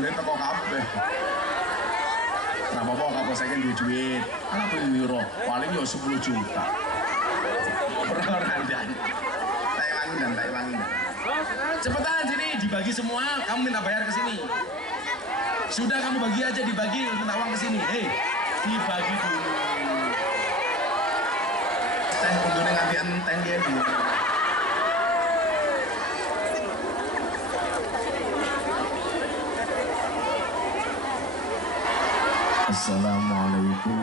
duit teko kabeh. Nah apa kapal saya kan duit anak beli wiro paling yo 10 juta orang dan Taiwan. Cepetan sini dibagi semua, kamu minta bayar ke sini. Sudah kamu bagi aja, dibagi minta uang ke sini. Dibagi dulu. Teh untungnya nganti enteng dia dulu. Assalamualaikum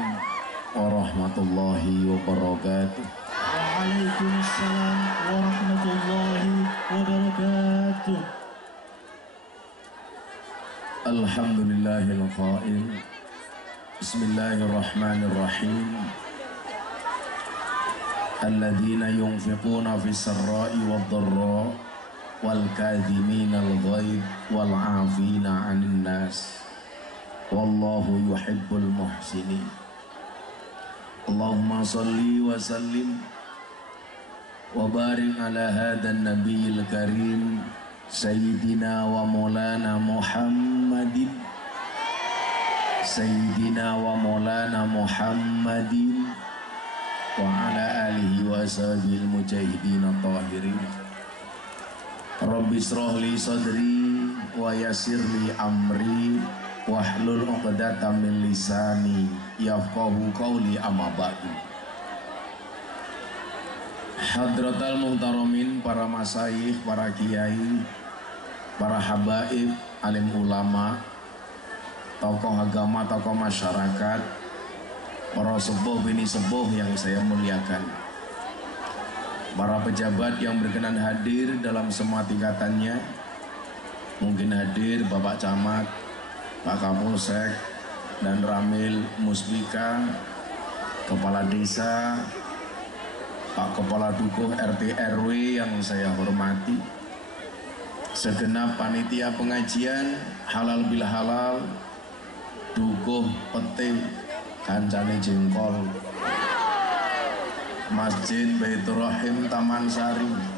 warahmatullahi wabarakatuh. Waalaikumsalam warahmatullahi wabarakatuh. Alhamdulillahil qail. Bismillahirrahmanirrahim. Alladzina yunfiquna fis sarra'i wad dharra wal kadhiminal ghaidh wal 'afina 'anil nas. Wallahu yuhibbul muhsinin. Allahumma salli wa sallim wa barik ala hadan nabiyil karim Sayyidina wa maulana Muhammadin wa ala alihi wa ashabil mujahidin tahirin. Rabbi shrah li sadri wa yassir li amri wahlul 'uqdatam min lisani yafqahu qawli amma ba'du. Hadratal muhtaramin, para masyayikh, para kiai, para habaib, alim ulama, tokoh agama, tokoh masyarakat, para sepuh bini sepuh yang saya muliakan, para pejabat yang berkenan hadir dalam semua tingkatannya. Mungkin hadir Bapak Camat, Pak Kapolsek dan Ramil Musbika, Kepala Desa, Pak Kepala Dukuh RT RW yang saya hormati, segenap panitia pengajian halal bil halal, Dukuh Pete Kancane Jengkol, Masjid Baitur Rahim Taman Sari,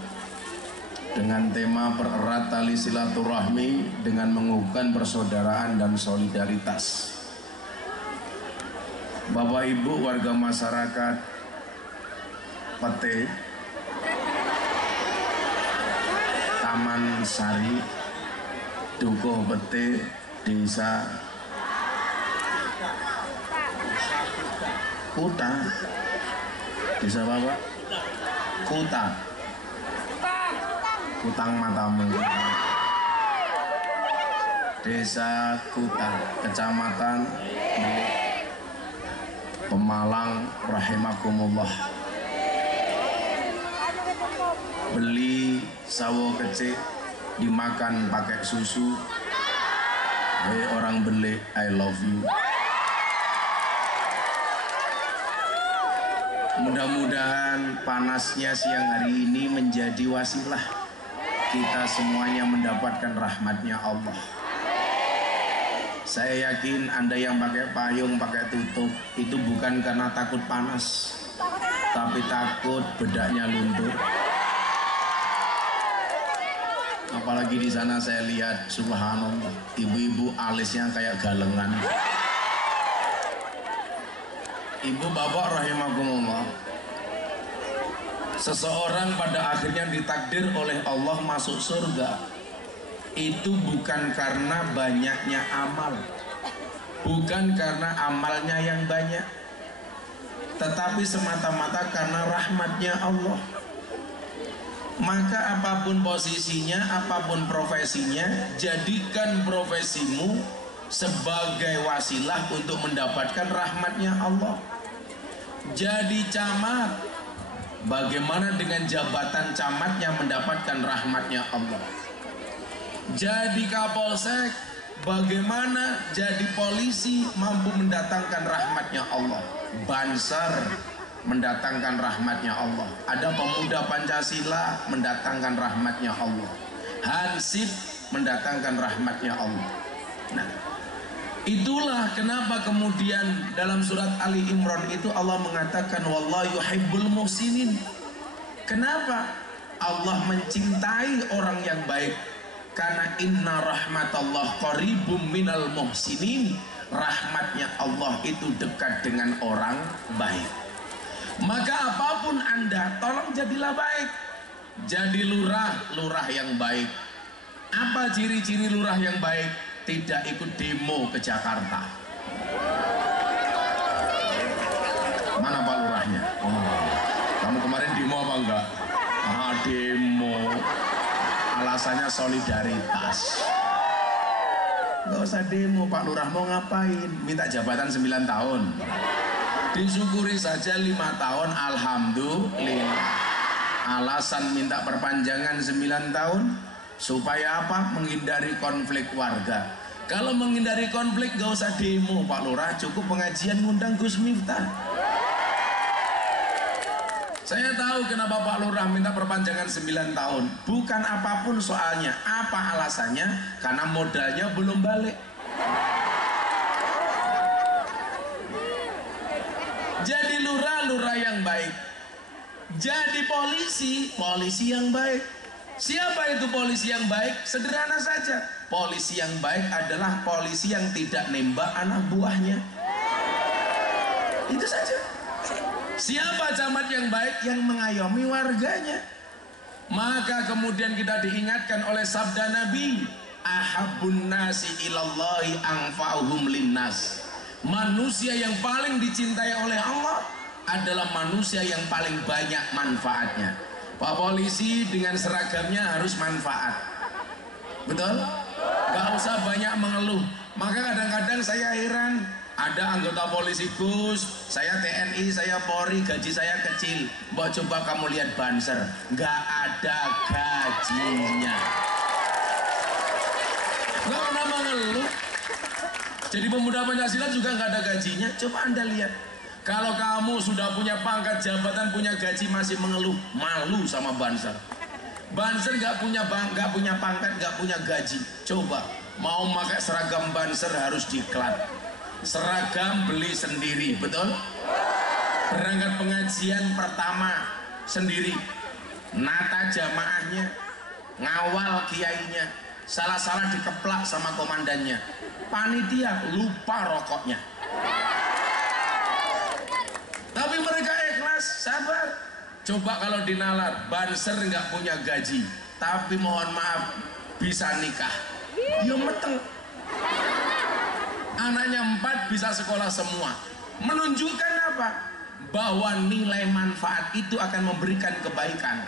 dengan tema pererat tali silaturahmi dengan mengukuhkan persaudaraan dan solidaritas. Bapak Ibu warga masyarakat Pete Taman Sari, Dukuh Pete, Desa Kuta, Desa apa? Kuta, Kutang Matamu, Desa Kuta, Kecamatan Pemalang, rahimakumullah. Beli sawo kecil dimakan pakai susu. Hei orang beli, I love you. Mudah-mudahan panasnya siang hari ini menjadi wasilah kita semuanya mendapatkan rahmatnya Allah. Saya yakin Anda yang pakai payung, pakai tutup, itu bukan karena takut panas, tapi takut bedaknya luntur. Apalagi di sana saya lihat, subhanallah, ibu-ibu alisnya kayak galengan. Ibu bapak rahimakumullah, seseorang pada akhirnya ditakdir oleh Allah masuk surga itu bukan karena banyaknya amal, bukan karena amalnya yang banyak, tetapi semata-mata karena rahmatnya Allah. Maka apapun posisinya, apapun profesinya, jadikan profesimu sebagai wasilah untuk mendapatkan rahmatnya Allah. Jadi camat, bagaimana dengan jabatan camatnya mendapatkan rahmatnya Allah? Jadi kapolsek, bagaimana jadi polisi mampu mendatangkan rahmatnya Allah? Bansar mendatangkan rahmatnya Allah. Ada pemuda Pancasila mendatangkan rahmatnya Allah. Hansip mendatangkan rahmatnya Allah. Nah, itulah kenapa kemudian dalam surat Ali Imran itu Allah mengatakan wallahu yuhibbul muhsinin. Kenapa? Allah mencintai orang yang baik. Karena inna rahmatallah qaribum minal muhsinin. Rahmatnya Allah itu dekat dengan orang baik. Maka apapun Anda, tolong jadilah baik. Jadi lurah yang baik. Apa ciri-ciri lurah yang baik? Tidak ikut demo ke Jakarta. Mana Pak Lurahnya? Oh, kamu kemarin demo apa enggak? Demo. Alasannya solidaritas. Enggak usah demo, Pak Lurah mau ngapain? Minta jabatan 9 tahun. Disyukuri saja 5 tahun, alhamdulillah. Alasan minta perpanjangan 9 tahun supaya apa? Menghindari konflik warga. Kalau menghindari konflik gak usah demo Pak Lurah, cukup pengajian ngundang Gus Miftah. Saya tahu kenapa Pak Lurah minta perpanjangan 9 tahun. Bukan apapun soalnya. Apa alasannya? Karena modalnya belum balik. Jadi lurah yang baik. Jadi polisi yang baik. Siapa itu polisi yang baik? Sederhana saja. Polisi yang baik adalah polisi yang tidak nembak anak buahnya. Itu saja. Siapa camat yang baik? Yang mengayomi warganya. Maka kemudian kita diingatkan oleh sabda Nabi, ahabbun nasi ilallahi anfa'uhum linnas. Manusia yang paling dicintai oleh Allah adalah manusia yang paling banyak manfaatnya. Pak polisi dengan seragamnya harus manfaat. Betul? Gak usah banyak mengeluh. Maka kadang-kadang saya heran, ada anggota polisi, Gus, saya TNI, saya Polri, gaji saya kecil. Mau coba kamu lihat Banser, gak ada gajinya. Gak pernah mengeluh. Jadi pemuda Pancasila juga gak ada gajinya. Coba Anda lihat. Kalau kamu sudah punya pangkat jabatan, punya gaji, masih mengeluh, malu sama Banser. Banser gak punya pangkat, gak punya gaji. Coba mau pakai seragam Banser harus diklat. Seragam beli sendiri, betul? Berangkat pengajian pertama sendiri, nata jamaahnya, ngawal kiainya, salah-salah dikeplak sama komandannya, panitia lupa rokoknya. Tapi mereka ikhlas, sabar. Coba kalau dinalar, Banser nggak punya gaji, tapi mohon maaf bisa nikah, ya meteng. Anaknya 4 bisa sekolah semua. Menunjukkan apa? Bahwa nilai manfaat itu akan memberikan kebaikan.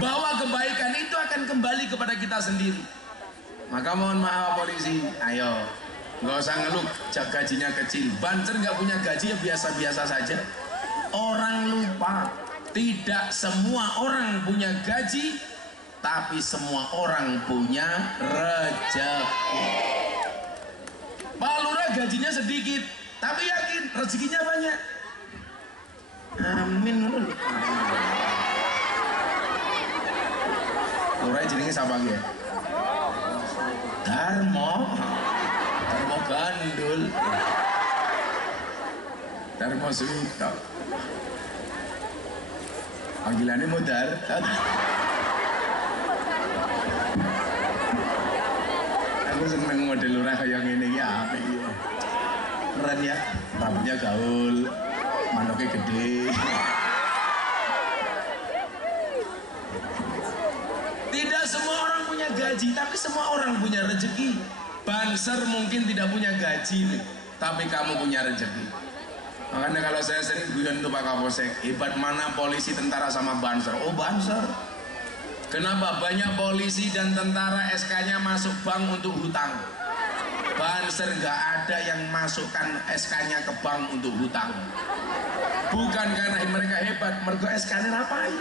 Bahwa kebaikan itu akan kembali kepada kita sendiri. Maka mohon maaf polisi, ayo, nggak usah ngeluh gajinya kecil. Banser nggak punya gaji ya biasa-biasa saja. Orang lupa. Tidak semua orang punya gaji, tapi semua orang punya rezeki. Pak Lurah gajinya sedikit, tapi yakin rezekinya banyak. Amin. Lurah jenenge siapa ya? Darmo Gandul, Darmo Suwito. Panggilannya Mudar. Aku seneng model lurah kayak gini ya, apa ya? Keren ya, rambutnya gaul, manuknya gede. Tidak semua orang punya gaji, tapi semua orang punya rezeki. Banser mungkin tidak punya gaji, tapi kamu punya rezeki. Makanya kalau saya sering guyon tuh Pak Kapolsek, hebat mana polisi, tentara sama Banser. Oh Banser. Kenapa banyak polisi dan tentara SK-nya masuk bank untuk hutang? Banser nggak ada yang masukkan SK-nya ke bank untuk hutang. Bukan karena mereka hebat, mereka SK-nya ngapain?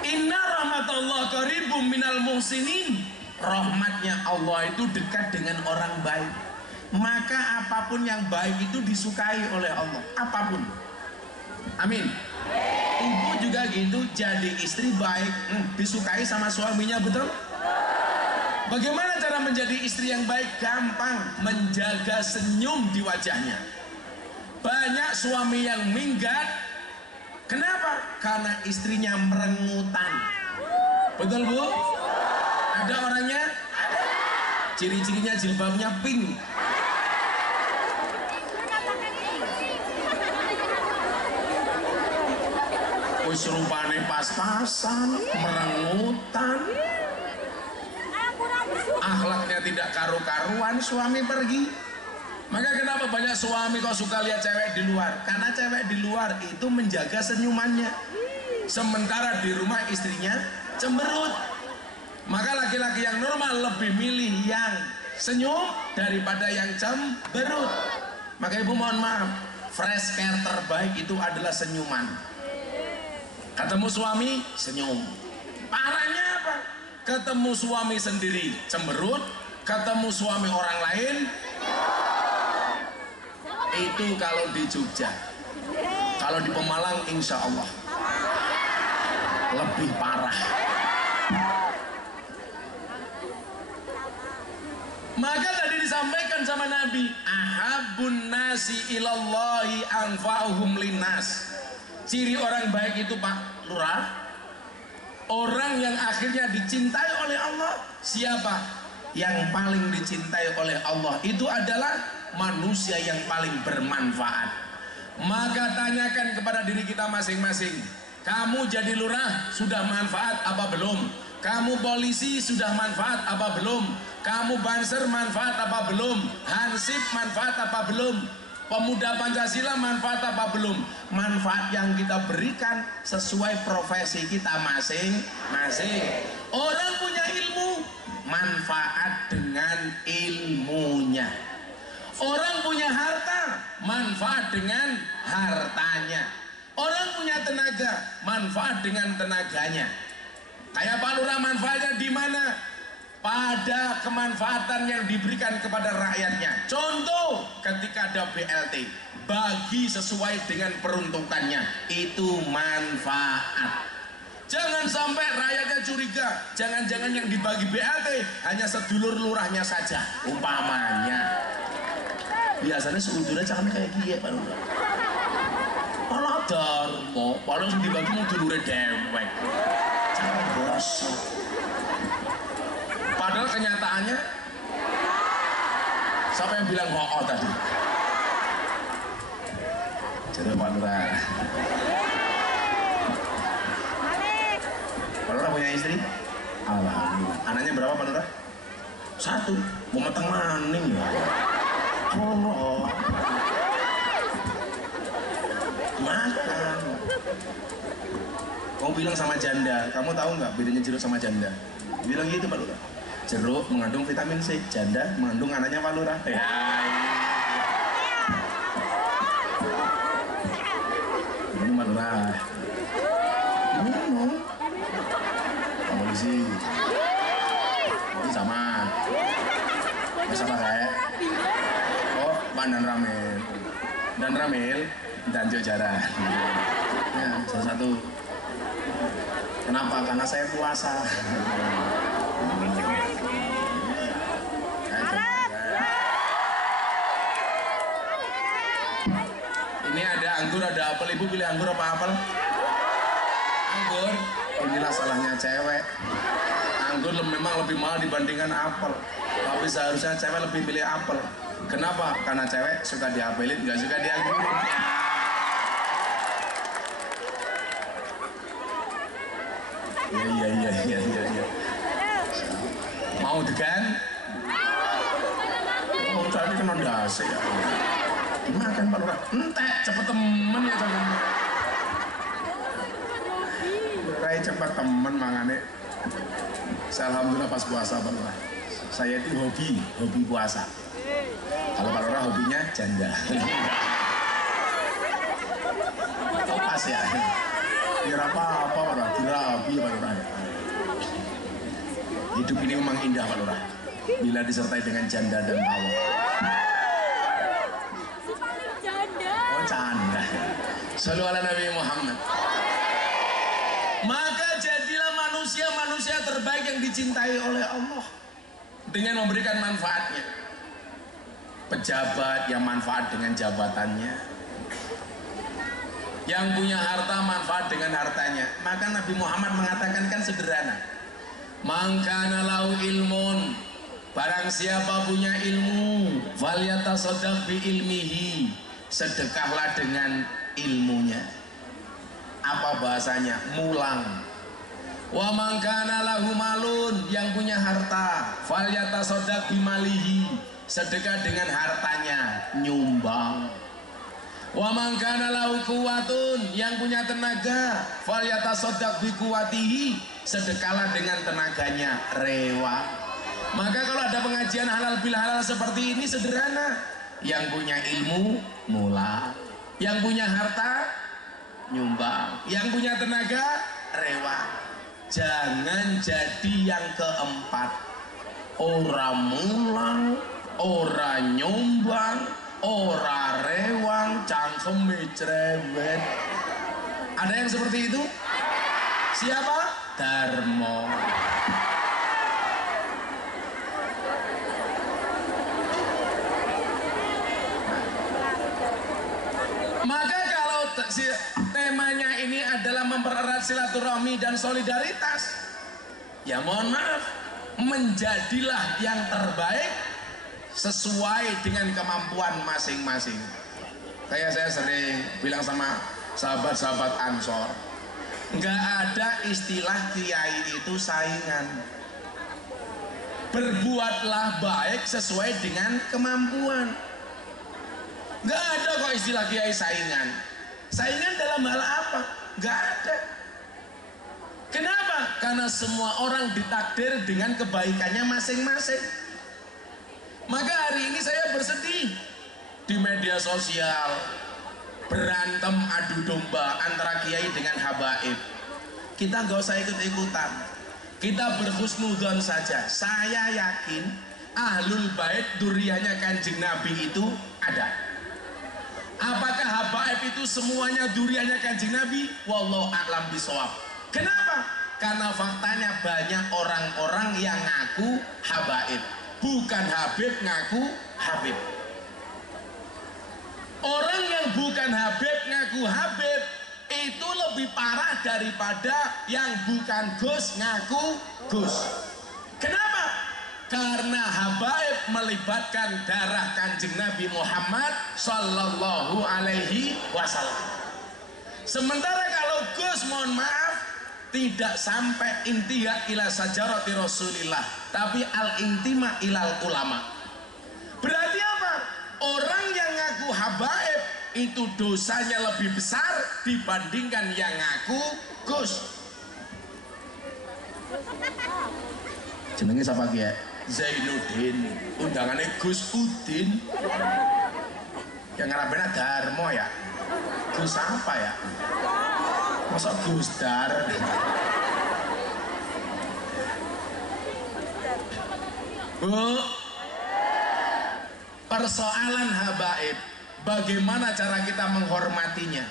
Inna rahmatullah qaribum minal muhsinin. Rahmatnya Allah itu dekat dengan orang baik. Maka apapun yang baik itu disukai oleh Allah, apapun. Amin. Ibu juga gitu, jadi istri baik, disukai sama suaminya, betul? Bagaimana cara menjadi istri yang baik? Gampang, menjaga senyum di wajahnya. Banyak suami yang minggat. Kenapa? Karena istrinya merengutan. Betul Bu? Ada orangnya? Ciri-cirinya jilbabnya pink. Wis rupane pas-pasan, merengutan. Akhlaknya tidak karu-karuan, suami pergi. Maka kenapa banyak suami kok suka lihat cewek di luar? Karena cewek di luar itu menjaga senyumannya. Sementara di rumah istrinya cemberut. Maka laki-laki yang normal lebih milih yang senyum daripada yang cemberut. Maka ibu mohon maaf, fresh care terbaik itu adalah senyuman. Ketemu suami, senyum. Parahnya apa? Ketemu suami sendiri, cemberut. Ketemu suami orang lain, itu kalau di Jogja. Kalau di Pemalang, insya Allah lebih parah. Maka tadi disampaikan sama Nabi, ahabun nasi ilallahi anfa'uhum linnas. Ciri orang baik itu Pak Lurah, orang yang akhirnya dicintai oleh Allah. Siapa? Yang paling dicintai oleh Allah itu adalah manusia yang paling bermanfaat. Maka tanyakan kepada diri kita masing-masing, kamu jadi lurah sudah manfaat apa belum? Kamu polisi sudah manfaat apa belum? Kamu banser manfaat apa belum? Hansip manfaat apa belum? Pemuda Pancasila manfaat apa belum? Manfaat yang kita berikan sesuai profesi kita masing-masing. Orang punya ilmu, manfaat dengan ilmunya. Orang punya harta, manfaat dengan hartanya. Orang punya tenaga, manfaat dengan tenaganya. Kayak Pak Lurah manfaatnya di mana? Pada kemanfaatan yang diberikan kepada rakyatnya. Contoh, ketika ada BLT, bagi sesuai dengan peruntukannya, itu manfaat. Jangan sampai rakyatnya curiga, jangan-jangan yang dibagi BLT hanya sedulur lurahnya saja, umpamanya. Biasanya seudurnya jangan kayak gini Pak Lurah. Malah darmo, padahal yang dibagi mau dulure dewek. Jangan bosok. Padahal kenyataannya, siapa yang bilang oh tadi? Jadi Pak Lurah. Pak Lurah punya istri? Alhamdulillah. Anaknya berapa Pak Lurah? 1. Mau mateng maning ya. Oh. Makan. Kamu bilang sama janda, kamu tahu nggak bedanya jeruk sama janda? Bilang gitu Pak Lurah. Jeruk mengandung vitamin C, janda mengandung anaknya Pak Lurah. Ya. Ini Pak Lurah. Ini polisi. Ini sama. Bisa pakai. Oh, Pak Dan Ramil. Dan Ramil dan Jojara. Ya, salah satu. Kenapa? Karena saya puasa. Ini ada anggur, ada apel. Ibu pilih anggur apa apel? Anggur. Inilah salahnya cewek. Anggur memang lebih mahal dibandingkan apel. Tapi seharusnya cewek lebih pilih apel. Kenapa? Karena cewek suka diapelin, nggak suka dianggurin. Iya. Mau degan? Oh, tadi kena dasi ya. Makan Pak Lurah. Entek, cepet temen ya temen. Rai cepet temen mangane. Saya alhamdulillah pas puasa Pak Lurah. Saya itu hobi puasa. Kalau Pak Lurah hobinya janda. Oh pas ya. Biar apa-apa Pak Lurah, dirabi Pak Lurah. Hidup ini memang indah Pak Lurah, bila disertai dengan janda dan tawa. Oh canda. Shallu ala Nabi Muhammad. Maka jadilah manusia terbaik yang dicintai oleh Allah dengan memberikan manfaatnya. Pejabat yang manfaat dengan jabatannya, Yang punya harta manfaat dengan hartanya. Maka Nabi Muhammad mengatakan kan sederhana. Mangkana lau ilmun, barang siapa punya ilmu, falyatasaddaq bi ilmihi, sedekahlah dengan ilmunya. Apa bahasanya? Mulang. Wa mangkana lahu malun, yang punya harta, falyatasaddaq bi malihi, sedekah dengan hartanya, nyumbang. Wa mangkana lahu quwwatun, yang punya tenaga, falyatasaddaq bi quwwatihi, sedekahlah dengan tenaganya, rewang. Maka kalau ada pengajian halal bil halal seperti ini sederhana. Yang punya ilmu mula, yang punya harta nyumbang, yang punya tenaga rewang. Jangan jadi yang keempat, ora mulang, ora nyumbang, ora rewang, cangkeme cerewet. Ada yang seperti itu? Siapa? Darmo. Maka kalau temanya ini adalah mempererat silaturahmi dan solidaritas, ya mohon maaf, menjadilah yang terbaik sesuai dengan kemampuan masing-masing. Kayak saya sering bilang sama sahabat-sahabat Ansor, nggak ada istilah kiai itu saingan. Berbuatlah baik sesuai dengan kemampuan. Nggak ada kok istilah kiai saingan. Saingan dalam hal apa? Nggak ada. Kenapa? Karena semua orang ditakdir dengan kebaikannya masing-masing. Maka hari ini saya bersedih di media sosial, berantem adu domba antara kiai dengan habaib. Kita nggak usah ikut-ikutan. Kita berhusnudzon saja. Saya yakin ahlul bait duriyahnya Kanjeng Nabi itu ada. Apakah habaib itu semuanya duriyahnya Kanjeng Nabi? Wallahu a'lam bishawab. Kenapa? Karena faktanya banyak orang-orang yang ngaku habaib, bukan Habib ngaku Habib. Orang yang bukan Habib ngaku Habib itu lebih parah daripada yang bukan Gus ngaku Gus. Kenapa? Karena habaib melibatkan darah Kanjeng Nabi Muhammad Sallallahu Alaihi Wasallam. Sementara kalau Gus, mohon maaf, tidak sampai intiha ila sajarati Rasulillah, tapi al-intima ilal ulama. Berarti apa? Orang yang ngaku habaib itu dosanya lebih besar dibandingkan yang ngaku Gus. Jenenge siapa ki ya? Zainuddin, undangannya Gus Udin. Yang ngarapinnya Darmo ya? Gus apa ya? Masa Gus Dar? Bu, persoalan habaib, bagaimana cara kita menghormatinya?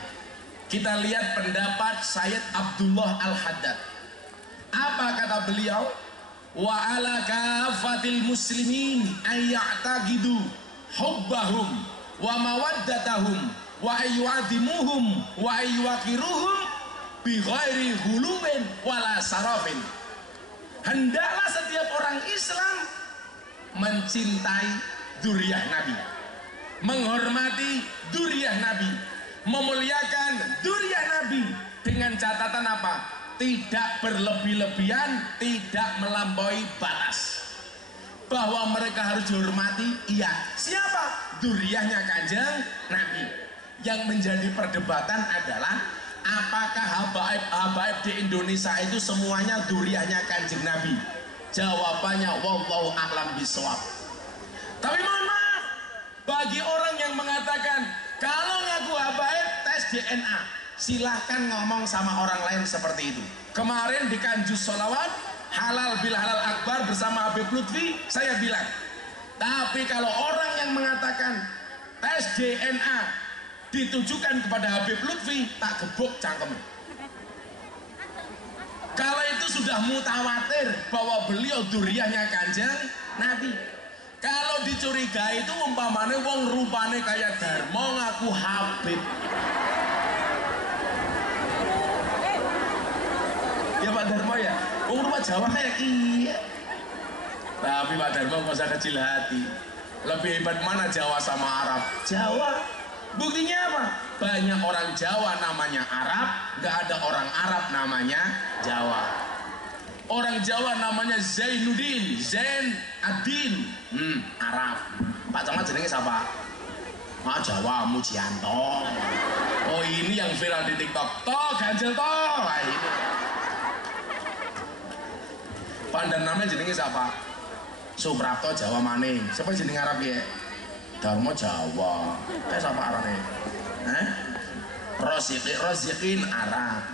Kita lihat pendapat Sayyid Abdullah Al-Haddad. Apa kata beliau? Wa ala kafatil muslimin ayya'taqidu hubbahum wa mawaddatahum wa ayyu'adimuhum wa ayyuwakiruhum bi ghairi huluwin wala sarafin. Hendaklah setiap orang Islam mencintai dzurriyyah Nabi, menghormati dzurriyyah Nabi, memuliakan dzurriyyah Nabi dengan catatan apa? Tidak berlebih-lebihan, tidak melampaui batas. Bahwa mereka harus dihormati, iya. Siapa? Dzurriyyahnya Kanjeng Nabi. Yang menjadi perdebatan adalah apakah habaib di Indonesia itu semuanya dzurriyyahnya Kanjeng Nabi? Jawabannya wallahu a'lam bishawab. Tapi mohon maaf, bagi orang yang mengatakan kalau ngaku habaib tes DNA, silahkan ngomong sama orang lain seperti itu. Kemarin di Kanjus Sholawat halal bil halal akbar bersama Habib Lutfi, saya bilang, tapi kalau orang yang mengatakan tes DNA ditujukan kepada Habib Lutfi, tak gebuk cangkemnya. Kalau itu sudah mutawatir bahwa beliau dzurriyyahnya Kanjeng Nabi. Kalau dicurigai itu umpamanya wong rupane kayak Darmo ngaku Habib. Rumah Jawa kayak iya. Tapi Pak Darmo nggak usah kecil hati. Lebih hebat mana Jawa sama Arab? Jawa. Buktinya apa? Banyak orang Jawa namanya Arab, nggak ada orang Arab namanya Jawa. Orang Jawa namanya Zainuddin, Zain Adin, Arab. Pak Camat jenenge siapa? Pak Jawa Mujianto. Oh ini yang viral di TikTok. Toh ganjel toh. Nah, ini. Pandan namanya jenenge siapa? Suprapto Jawa Maning. Siapa jeneng Arab ya? Darmo Jawa. Kayak siapa arane? Rosikin Arab.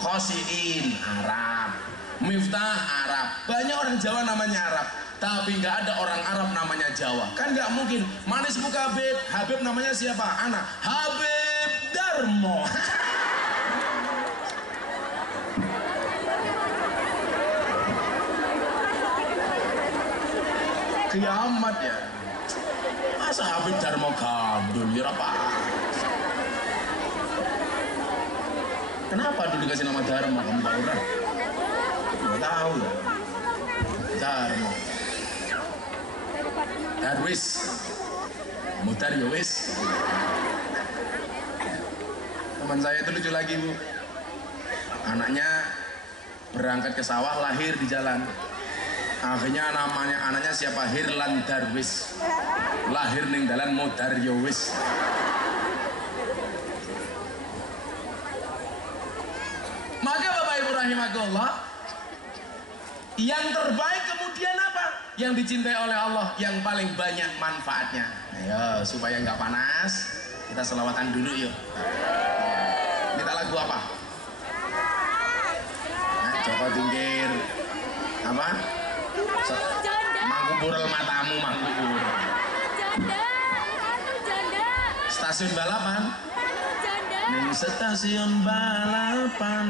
Khosiin Arab. Miftah Arab. Banyak orang Jawa namanya Arab, tapi nggak ada orang Arab namanya Jawa. Kan nggak mungkin. Manis muka Habib. Habib namanya siapa? Anak Habib Darmo. Kiamat ya. Masa Habib Darmo gandul ya apa? Kenapa dulu dikasih nama Darmo? Kamu tahu kan? Nggak tahu ya. Darmo. Darwis. Mutar ya wis. Teman saya itu lucu lagi bu. Anaknya berangkat ke sawah, lahir di jalan. Akhirnya anaknya siapa? Hirlan Darwis. Lahir ning dalan Modar Yowis. Maka Bapak Ibu rahimakumullah, yang terbaik kemudian apa? Yang dicintai oleh Allah, yang paling banyak manfaatnya. Ayo supaya nggak panas, kita selawatan dulu yuk. Kita lagu apa? Joko Tingkir. Apa? Mangkuburel matamu mangkubur. Stasiun balapan. Ning stasiun balapan.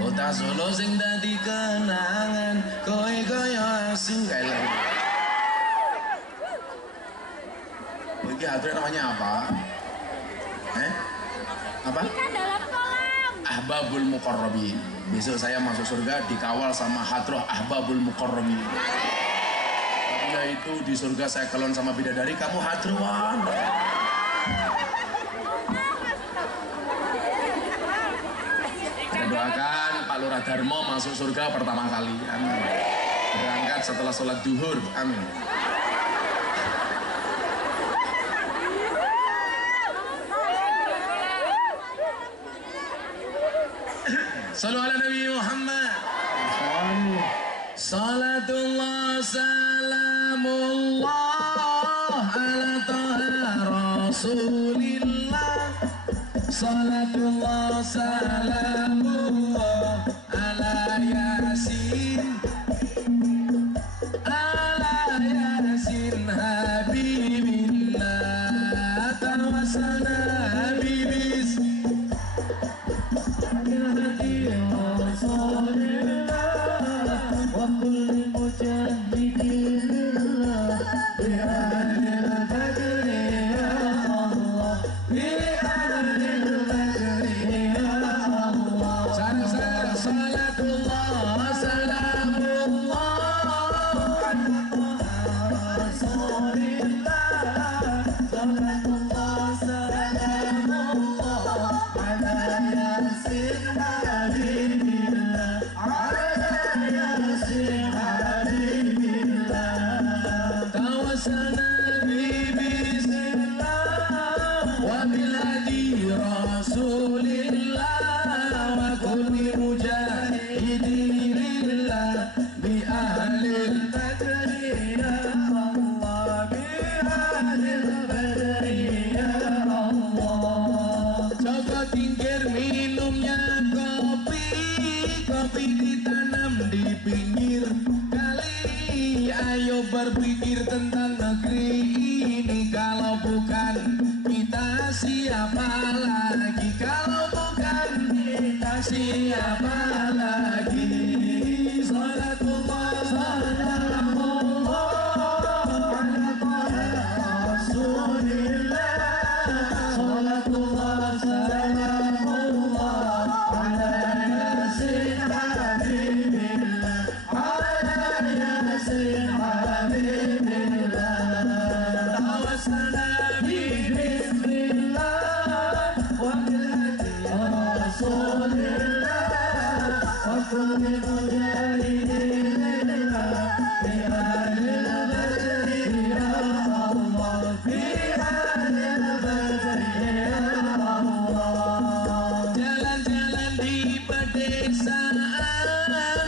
Kota Solo sing dadi kenangan. Kowe kaya asu kae lho. Iki hadroh namanya apa? Apa? Ikan dalam kolam. Ahbabul Muqarrabin. Besok saya masuk surga dikawal sama hadroh Ahbabul Muqarrabin. Tapi itu di surga saya kelon sama bidadari, kamu hadrohan. Kita doakan Pak Lurah Darmo masuk surga pertama kali. Amin. Berangkat setelah sholat duhur. Amin. Sallu ala Nabi Muhammad. Salatullah salamullah ala taha Rasulillah. Salatullah salamullah ala Yasin. Ala Yasin Habibillah. Tawasana Habibis. Berpikir tentang negeri ini, kalau bukan kita siapa lagi? Kalau bukan kita siapa lagi? Salatullah salamullah ala Rasulillah. Salatullah salamullah ala Yasin Habib. وبالهدي رسول الله وكل مجاهد لله بأهل البدر يا الله بأهل البدر يا الله. Jalan-jalan di pedesaan,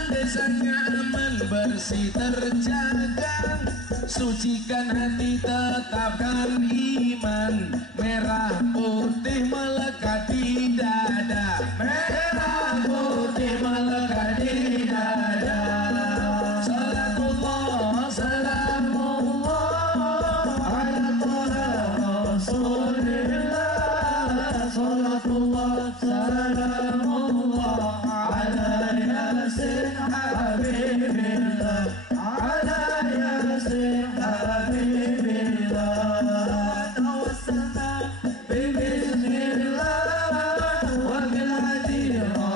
desanya aman bersih terjaga, sucikan hati tetapkan iman, merah putih melekat di dada, merah putih melekat di dada. Salatullah salamullah ala Taha Rasulillah, salatullah salamullah ala Yasin Habibillah, ala Yasin Habibillah. Tawassalna bismillah wa bil hadi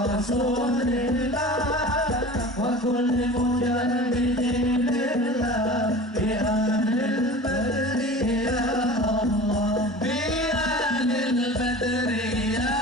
Rasulillah wa kulli mujahidin lillah bi ahlil badri ya Allah, bi ahlil badri ya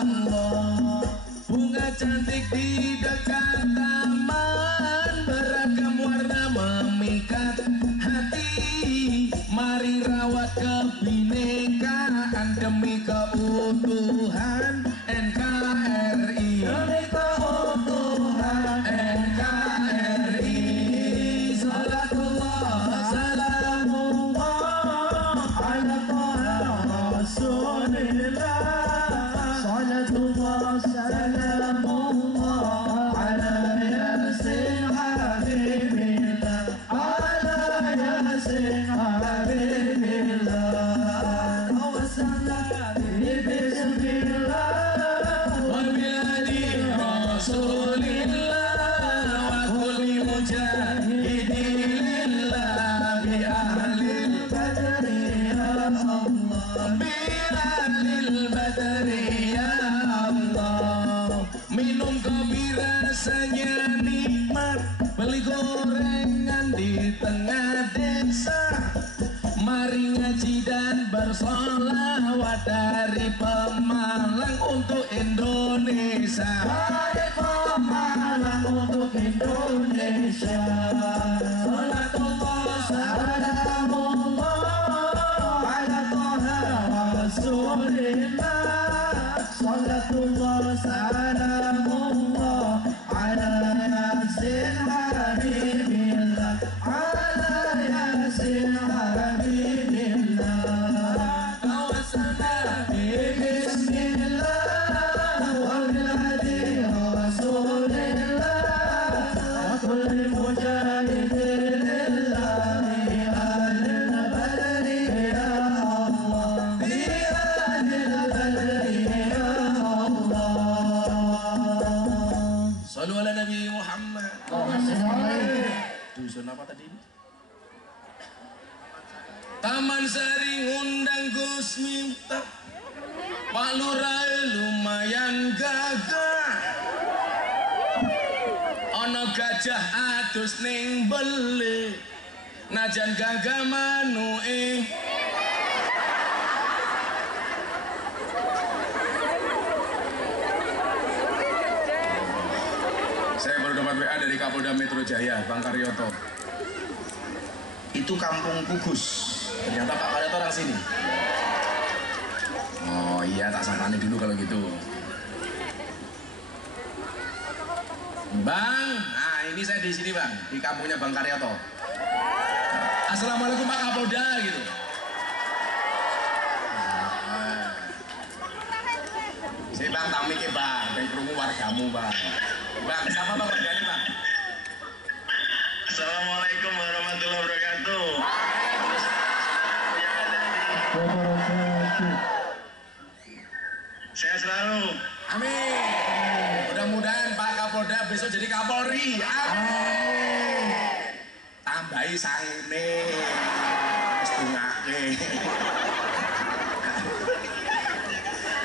Allah. Bunga cantik di dekat taman, beragam warna memikat hati, mari rawat kebinekaan demi keutuhan NKRI, demi keutuhan NKRI. Salatullah salamullah ala Taha Rasulillah, salatullah salamullah ala Yasin Habibillah, ala Yasin Habibillah. Tawassalna bismillah wa bil hadi Rasulillah wa kulli mujahidin lillah bi ahlil badri ya Allah, bi ahlil badri ya Allah. Minum kopi rasanya nikmat, beli gorengan di tengah desa, mari ngaji dan bersolawat dari Pemalang untuk Indonesia, dari Pemalang untuk Indonesia. Salatullah salamullah ala Taha Rasulillah, salatullah salamullah ala Yasin Habibillah, ala Yasin Habibillah. Tawassalna bismillah wa bil hadi Rasulillah wa kulli mujahidin lillah bi ahlil badri ya Allah, bi ahlil badri ya Allah. Sallu ala Nabi Muhammad. Dusun apa tadi? Taman Sari ngundang Gus Miftah, Pak Lurah lumayan gagah, ono gajah adus ning beli, najan gagah manuke. Saya baru dapat WA dari Kapolda Metro Jaya, Bang Karyoto. Itu kampung Kugus. Ternyata Pak Karyoto orang sini. Oh iya, tak sangkani dulu kalau gitu. Bang, nah ini saya di sini Bang, di kampungnya Bang Karyoto. Assalamualaikum Pak Kapolda gitu. Si Bang tami ke Bang, dan kerungu wargamu Bang. Bang, siapa Bang kerjanya Bang? Assalamualaikum warahmatullahi wabarakatuh. Wabarakatuh. Sehat selalu. Amin. Mudah-mudahan Pak Kapolda besok jadi Kapolri. Amin. Tambahi sangine. Wis dungake.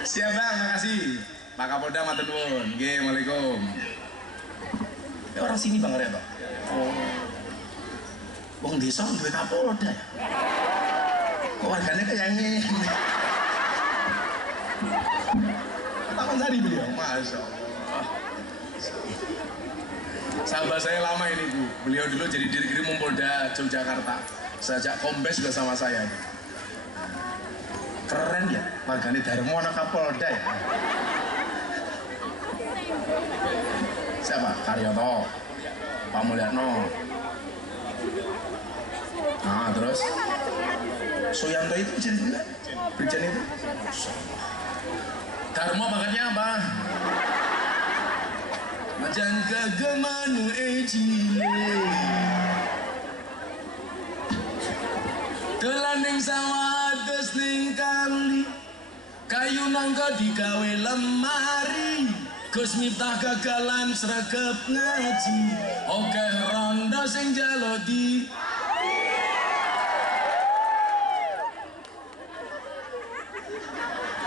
Siap Bang, makasih. Pak Kapolda matur nuwun. Nggih, Waalaikumsalam. Ya orang sini Bang Arya, Pak. Oh. Wong desa duwe Kapolda ya. Kok wargane kayak ngene. Sari beliau, Masya Allah. Sahabat saya lama ini Bu, beliau dulu jadi Dirkrim Polda Yogyakarta. Sejak kombes juga sama saya. Keren ya, Margani Darmo anak Kapolda ya. Siapa? Karyoto, Pak Mulyatno. Nah terus Suyanto itu juga, Brigjen itu. Darmo bakatnya apa? Menjaga gemanu ejile Delanding sawah atas ning kali kayu nangka digawe lemari Gus Miftah gagalan sregep ngaji oke rondo sing jalo di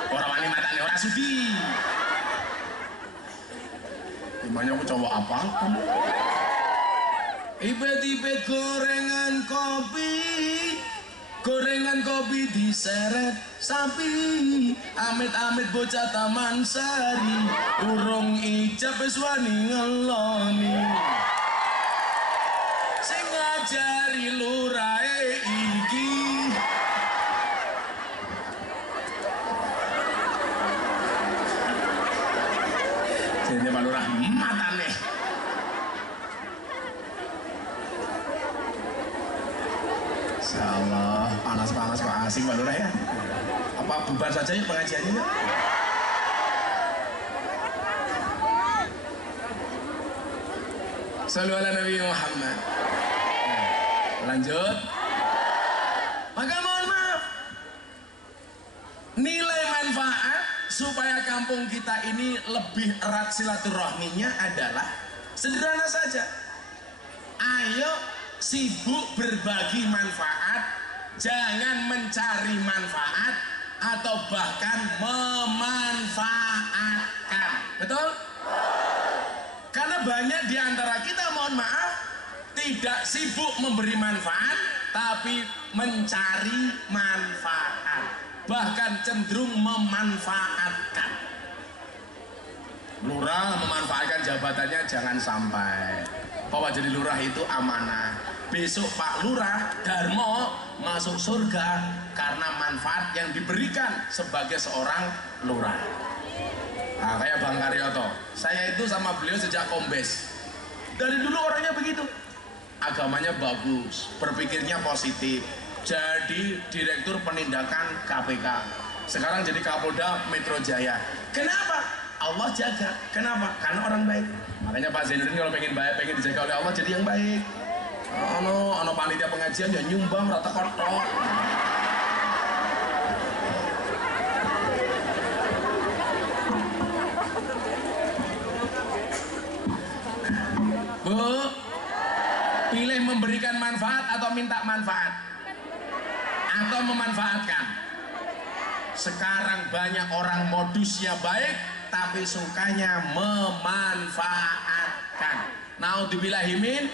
orang wali matane ora sudi gimana aku coba apa kamu ibet-ibet gorengan kopi diseret sapi amit-amit bocah Taman Sari urung ijab wis wani ngeloni sing ngajari lurae iki jadi Pak Lurah matane Insyaallah panas-panas kok asing Pak Lurah ya. Apa bubar saja ya pengajiannya ya? Sallu ala Nabi Muhammad. Lanjut. Maka mohon maaf. Nilai manfaat supaya kampung kita ini lebih erat silaturahminya adalah sederhana saja. Ayo sibuk berbagi manfaat, jangan mencari manfaat atau bahkan memanfaatkan. Betul? Karena banyak di antara kita, mohon maaf, tidak sibuk memberi manfaat tapi mencari manfaat, bahkan cenderung memanfaatkan. Lurah memanfaatkan jabatannya jangan sampai. Bahwa jadi lurah itu amanah. Besok Pak Lurah Darmo masuk surga karena manfaat yang diberikan sebagai seorang lurah. Nah, kayak Bang Karyoto, saya itu sama beliau sejak kombes. Dari dulu orangnya begitu. Agamanya bagus, berpikirnya positif. Jadi direktur penindakan KPK. Sekarang jadi Kapolda Metro Jaya. Kenapa? Allah jaga. Kenapa? Karena orang baik. Makanya Pak Zainuddin kalau pengen baik, pengen dijaga oleh Allah jadi yang baik. Ono panitia pengajian ya nyumbang rata kotor. Bu, pilih memberikan manfaat atau minta manfaat? Atau memanfaatkan? Sekarang banyak orang modusnya baik tapi sukanya memanfaatkan. Naudzubillahimin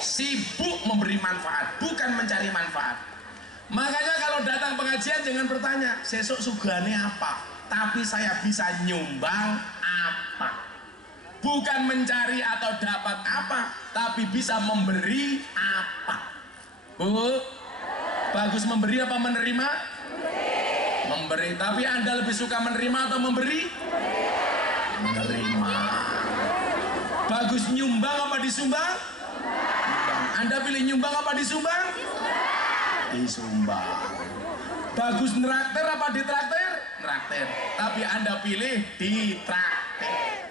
sibuk memberi manfaat, bukan mencari manfaat. Makanya kalau datang pengajian jangan bertanya, sesuk sugane apa, tapi saya bisa nyumbang apa. Bukan mencari atau dapat apa, tapi bisa memberi apa. Bu, bagus memberi apa menerima? Memberi. Tapi Anda lebih suka menerima atau memberi? Menerima. Bagus nyumbang apa disumbang? Anda pilih nyumbang apa disumbang? Disumbang. Bagus neraktir apa ditraktir? Neraktir. Tapi Anda pilih ditraktir.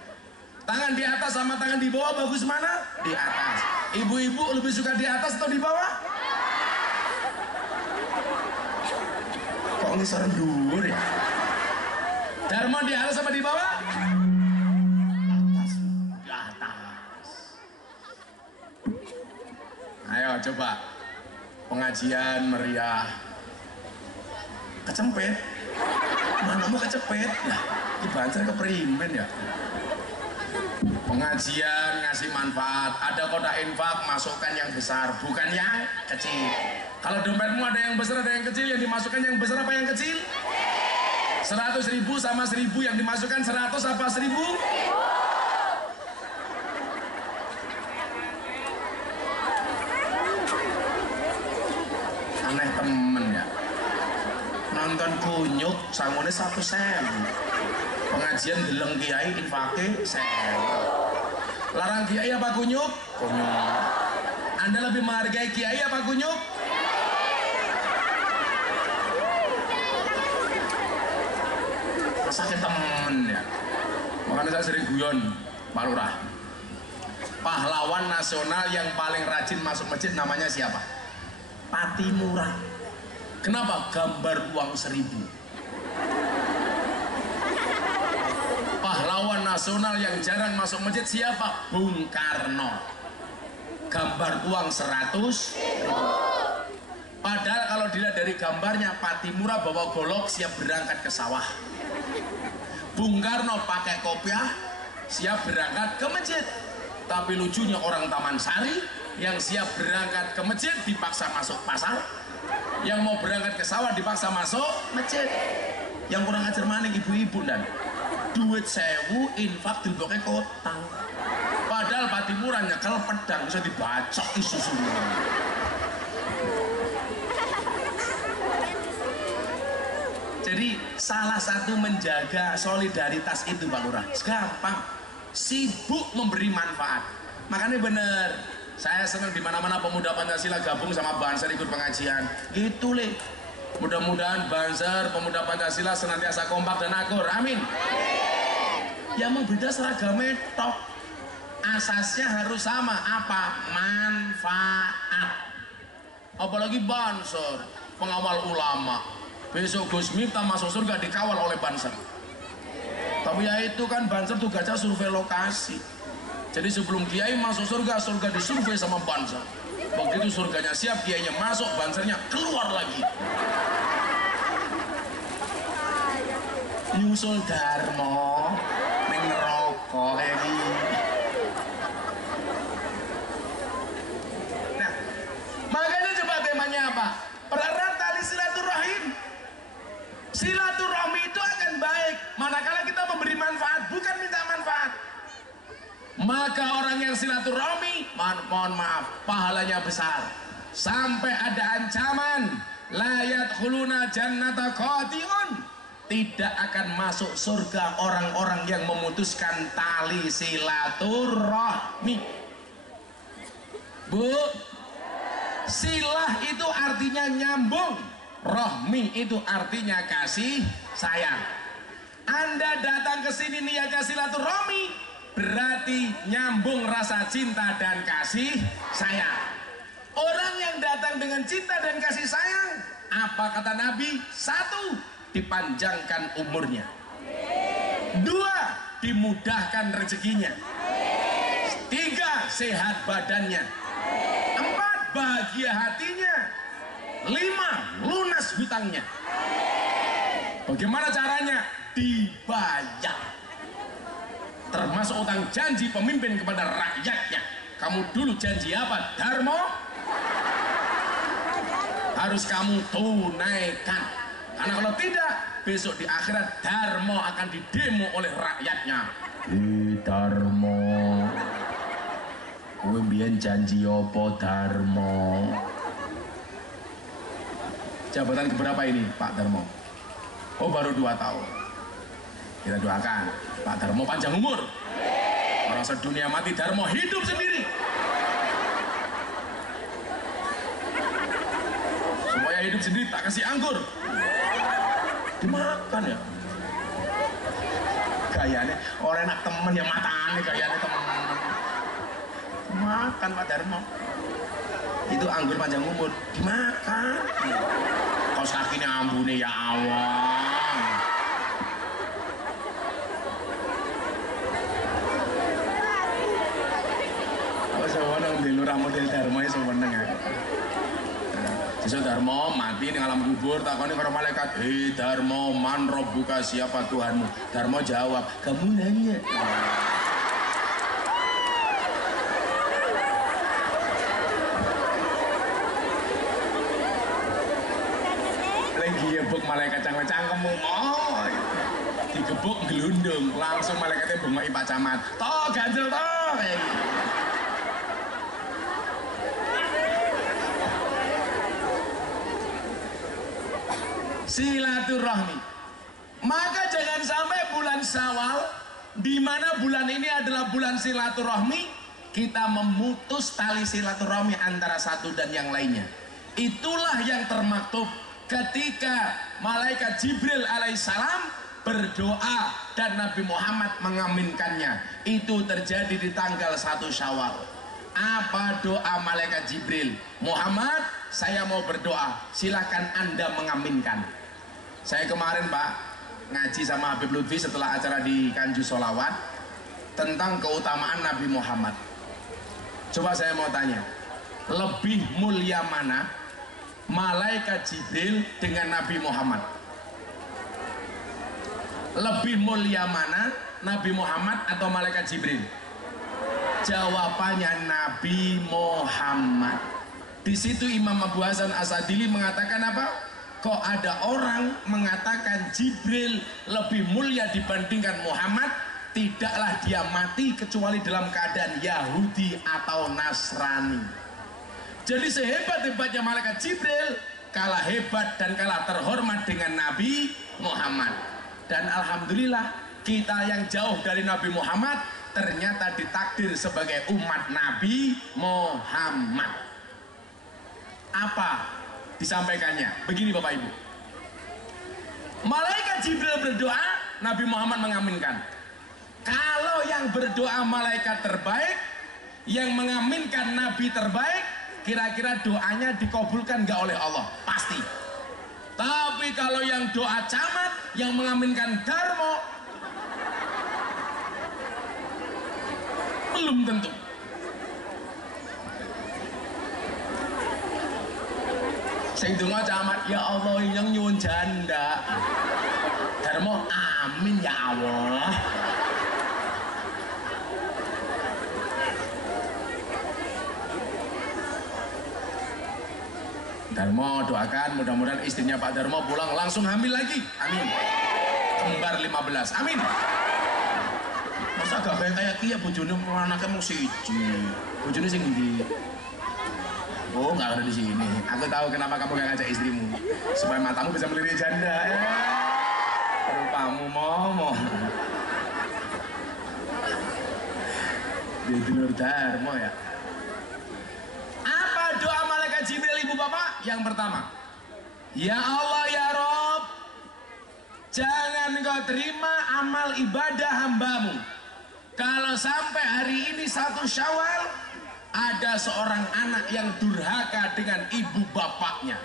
Tangan di atas sama tangan di bawah bagus mana? Di atas. Ibu-ibu lebih suka di atas atau di bawah? Kok ngisor dhuwur ya? Darmo di atas apa di bawah? Atas. Di atas. Ayo coba. Pengajian meriah. Kecempet. Mana mau kecepet? Nah, di banser keprimen ya. Pengajian ngasih manfaat, ada kotak infak, masukkan yang besar, bukan yang kecil. Kalau dompetmu ada yang besar, ada yang kecil, yang dimasukkan yang besar apa yang kecil? 100.000 sama 1.000 yang dimasukkan 100 apa 1.000? Aneh temen ya. Nonton kunyuk sangune 100.000. Pengajian deleng kiai infake 1.000. Larang kiai apa kunyuk? Kunyuk. Anda lebih menghargai kiai apa kunyuk? Sakit temen ya. Makanya saya sering guyon Pak Lurah. Pahlawan nasional yang paling rajin masuk masjid namanya siapa? Patimura. Kenapa? Gambar uang 1.000. Pahlawan nasional yang jarang masuk masjid siapa? Bung Karno. Gambar uang 100. Padahal kalau dilihat dari gambarnya, Patimura bawa golok siap berangkat ke sawah. Bung Karno pakai kopiah siap berangkat ke masjid. Tapi lucunya orang Taman Sari yang siap berangkat ke masjid dipaksa masuk pasar, yang mau berangkat ke sawah dipaksa masuk masjid. Yang kurang ajar maning ibu-ibu dan duit 1.000 infak dilboke kotang. Padahal Patimura nyekel pedang bisa dibacok isusunya. Jadi salah satu menjaga solidaritas itu Pak Lurah, gampang, sibuk memberi manfaat. Makanya bener, saya senang di mana-mana pemuda Pancasila gabung sama Banser ikut pengajian. Gitu le. Mudah-mudahan Banser, pemuda Pancasila senantiasa kompak dan akur. Amin. Ya mau beda seragamnya tok. Asasnya harus sama. Apa? Manfaat. Apalagi Banser, pengawal ulama. Besok Gus Miftah masuk surga dikawal oleh Banser. Tapi ya itu kan Banser tugasnya survei lokasi. Jadi sebelum kiai masuk surga, surga disurvei sama Banser. Begitu surganya siap, kiainya masuk, Bansernya keluar lagi. Nyusul Darmo, neng ngerokok kayak gini. Nah, makanya coba temanya apa? Pererat tali silaturahim. Silaturahmi itu akan baik manakala kita memberi manfaat, bukan minta manfaat. Maka orang yang silaturahmi, mohon maaf, pahalanya besar. Sampai ada ancaman, la yadkhuluna jannata qati'un, tidak akan masuk surga orang-orang yang memutuskan tali silaturahmi. Bu, silah itu artinya nyambung. Rohmi itu artinya kasih sayang. Anda datang ke sini niatnya silaturahmi, berarti nyambung rasa cinta dan kasih sayang. Orang yang datang dengan cinta dan kasih sayang, apa kata Nabi? 1, dipanjangkan umurnya. 2, dimudahkan rezekinya. 3, sehat badannya. 4, bahagia hatinya. 5, lunas hutangnya. Bagaimana caranya? Dibayar. Termasuk utang janji pemimpin kepada rakyatnya. Kamu dulu janji apa? Darmo? Harus kamu tunaikan. Karena kalau tidak, besok di akhirat Darmo akan didemo oleh rakyatnya. Darmo, kowe mbiyen janji apa Darmo? Jabatan keberapa ini Pak Darmo? Oh baru 2 tahun. Kita doakan Pak Darmo panjang umur. Orang sedunia mati, Darmo hidup sendiri. Supaya hidup sendiri tak kasih anggur. Dimakan ya. Gayanya orang enak temen ya, matane gayanya temen. Makan Pak Darmo. Itu anggur panjang umur dimakan. Kaos kakinya ambune ya Allah. Apa sewenang delura model Darmo ya sewenang ya. Sesuk Darmo mati ning alam kubur, takoni karo malaikat, "Hei Darmo, man rabbuka, siapa Tuhanmu?" Darmo jawab, "Kamu nanya." Lagi ya buk malaikat cangkem-cangkemmu. Oh. digebuk gelundung, langsung malaikatnya bengok Pak Camat. Toh ganjel toh. Kayak gitu. Silaturahmi. Maka jangan sampai bulan Syawal, di mana bulan ini adalah bulan silaturahmi, kita memutus tali silaturahmi antara satu dan yang lainnya. Itulah yang termaktub ketika malaikat Jibril alaihissalam berdoa dan Nabi Muhammad mengaminkannya. Itu terjadi di tanggal 1 Syawal. Apa doa malaikat Jibril? Muhammad, saya mau berdoa, silahkan Anda mengaminkan. Saya kemarin Pak ngaji sama Habib Lutfi setelah acara di Kanju Solawat tentang keutamaan Nabi Muhammad. Coba saya mau tanya, lebih mulia mana malaikat Jibril dengan Nabi Muhammad? Lebih mulia mana Nabi Muhammad atau malaikat Jibril? Jawabannya Nabi Muhammad. Di situ Imam Abu Hasan Asadili mengatakan apa? Kok ada orang mengatakan Jibril lebih mulia dibandingkan Muhammad? Tidaklah dia mati kecuali dalam keadaan Yahudi atau Nasrani. Jadi sehebat-hebatnya malaikat Jibril kalah hebat dan kalah terhormat dengan Nabi Muhammad. Dan alhamdulillah kita yang jauh dari Nabi Muhammad ternyata ditakdir sebagai umat Nabi Muhammad. Apa disampaikannya? Begini Bapak Ibu, malaikat Jibril berdoa, Nabi Muhammad mengaminkan. Kalau yang berdoa malaikat terbaik, yang mengaminkan Nabi terbaik, kira-kira doanya dikabulkan nggak oleh Allah? Pasti. Tapi kalau yang doa camat, yang mengaminkan Darmo, belum tentu. Sing donga camat, ya Allah yang nyuwun janda. Darmo, amin ya Allah. Darmo doakan mudah-mudahan istrinya Pak Darmo pulang langsung hamil lagi. Amin. Kembar 15. Amin. Masa gak kayak kia bojone anaknya mau siji. Bojone sing ndi? Oh, nggak ada di sini. Aku tahu kenapa kamu gak ngajak istrimu. Supaya matamu bisa melirik janda. Rupamu momo. Di dulur Darmo ya. Apa doa malaikat Jibril Ibu Bapak? Yang pertama, ya Allah ya Rob, jangan kau terima amal ibadah hambamu kalau sampai hari ini 1 Syawal ada seorang anak yang durhaka dengan ibu bapaknya.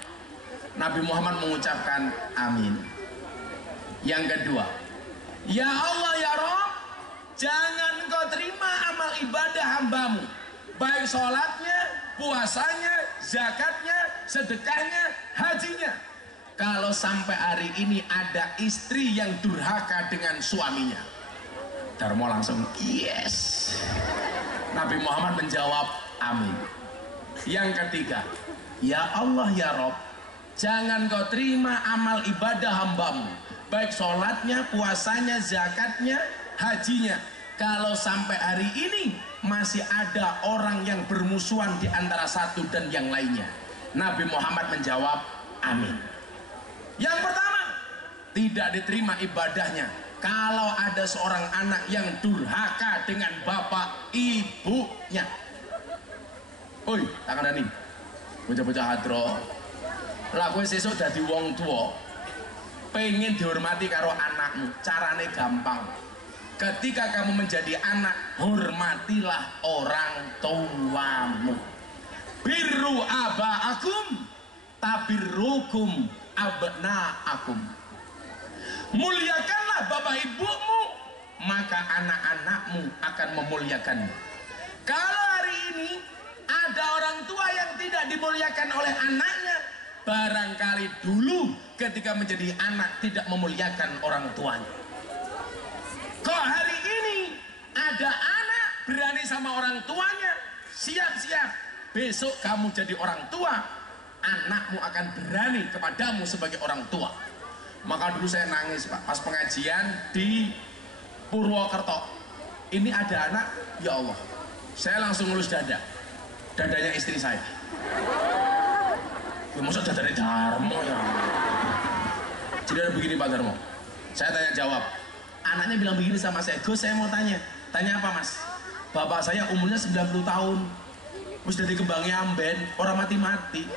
Nabi Muhammad mengucapkan amin. Yang kedua, ya Allah ya Rob, jangan kau terima amal ibadah hambamu, baik sholatnya, puasanya, zakatnya, sedekahnya, hajinya, kalau sampai hari ini ada istri yang durhaka dengan suaminya. Darmo langsung yes. Nabi Muhammad menjawab amin. Yang ketiga, ya Allah ya Rob, jangan kau terima amal ibadah hambamu, baik sholatnya, puasanya, zakatnya, hajinya, kalau sampai hari ini masih ada orang yang bermusuhan di antara satu dan yang lainnya. Nabi Muhammad menjawab amin. Yang pertama, tidak diterima ibadahnya kalau ada seorang anak yang durhaka dengan bapak ibunya. Oi, tak ada nih bocah-bocah hadro lah, kowe sesuk dadi wong tua pengen dihormati karo anakmu. Carane gampang. Ketika kamu menjadi anak, hormatilah orang tuamu. Birru aba'akum tabirrukum abna'akum. Muliakanlah bapak ibumu, maka anak-anakmu akan memuliakanmu. Kalau hari ini ada orang tua yang tidak dimuliakan oleh anaknya, barangkali dulu ketika menjadi anak tidak memuliakan orang tuanya. Kok hari ini ada anak berani sama orang tuanya, siap-siap besok kamu jadi orang tua, anakmu akan berani kepadamu sebagai orang tua. Maka dulu saya nangis Pak, pas pengajian di Purwokerto. Ini ada anak, ya Allah. Saya langsung ngelus dadanya istri saya. Ya masa dadanya Darmo ya. Jadi ada begini Pak Darmo. Saya tanya jawab. Anaknya bilang begini sama saya, Gus saya mau tanya. Tanya apa Mas? Bapak saya umurnya 90 tahun. Terus dari kembangnya amben, orang mati-mati.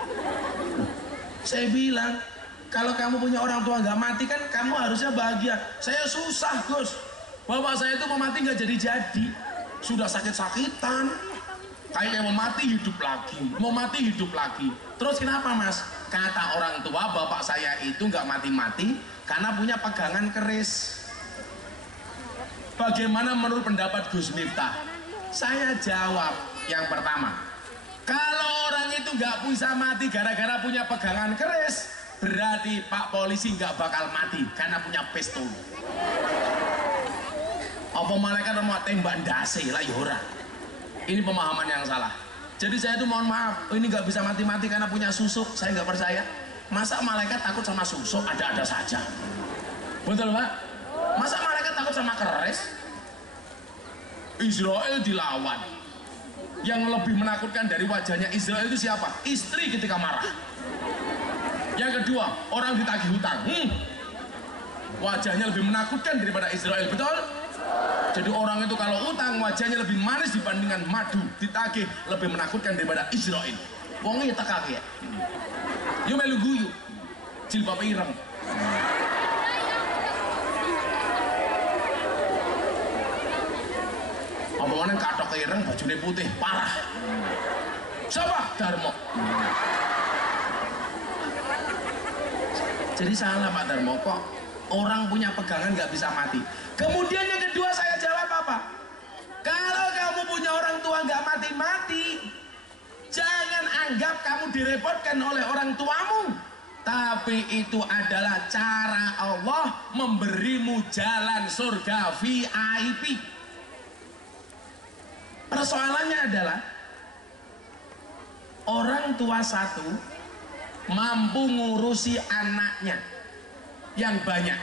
Saya bilang, kalau kamu punya orang tua nggak mati kan kamu harusnya bahagia. Saya susah Gus. Bapak saya itu mau mati nggak jadi-jadi. Sudah sakit-sakitan. Kayaknya mau mati hidup lagi. Mau mati hidup lagi. Terus kenapa Mas? Kata orang tua bapak saya itu nggak mati-mati karena punya pegangan keris. Bagaimana menurut pendapat Gus Miftah? Saya jawab yang pertama. Kalau orang itu nggak bisa mati gara-gara punya pegangan keris, berarti Pak Polisi nggak bakal mati karena punya pistol. Apa malaikat mau tembak dasi lah yora. Ini pemahaman yang salah. Jadi saya itu mohon maaf, ini nggak bisa mati-mati karena punya susuk. Saya nggak percaya. Masa malaikat takut sama susuk? Ada-ada saja. Betul Pak? Masa malaikat takut sama keris? Israel dilawan. Yang lebih menakutkan dari wajahnya Israel itu siapa? Istri ketika marah. Yang kedua, orang ditagih hutang. Wajahnya lebih menakutkan daripada Israel, betul? Jadi orang itu kalau utang wajahnya lebih manis dibandingkan madu ditagih, lebih menakutkan daripada Israel. Wongnya tekak ya. Yo melu guyu. Jilbab ireng. Apa mana katok ireng bajune putih parah. Siapa? Darmo. Jadi salah Pak Darmo kok. Orang punya pegangan nggak bisa mati. Kemudian yang kedua saya jawab apa? Kalau kamu punya orang tua nggak mati-mati, jangan anggap kamu direpotkan oleh orang tuamu. Tapi itu adalah cara Allah memberimu jalan surga VIP. Persoalannya adalah orang tua satu mampu ngurusi anaknya yang banyak.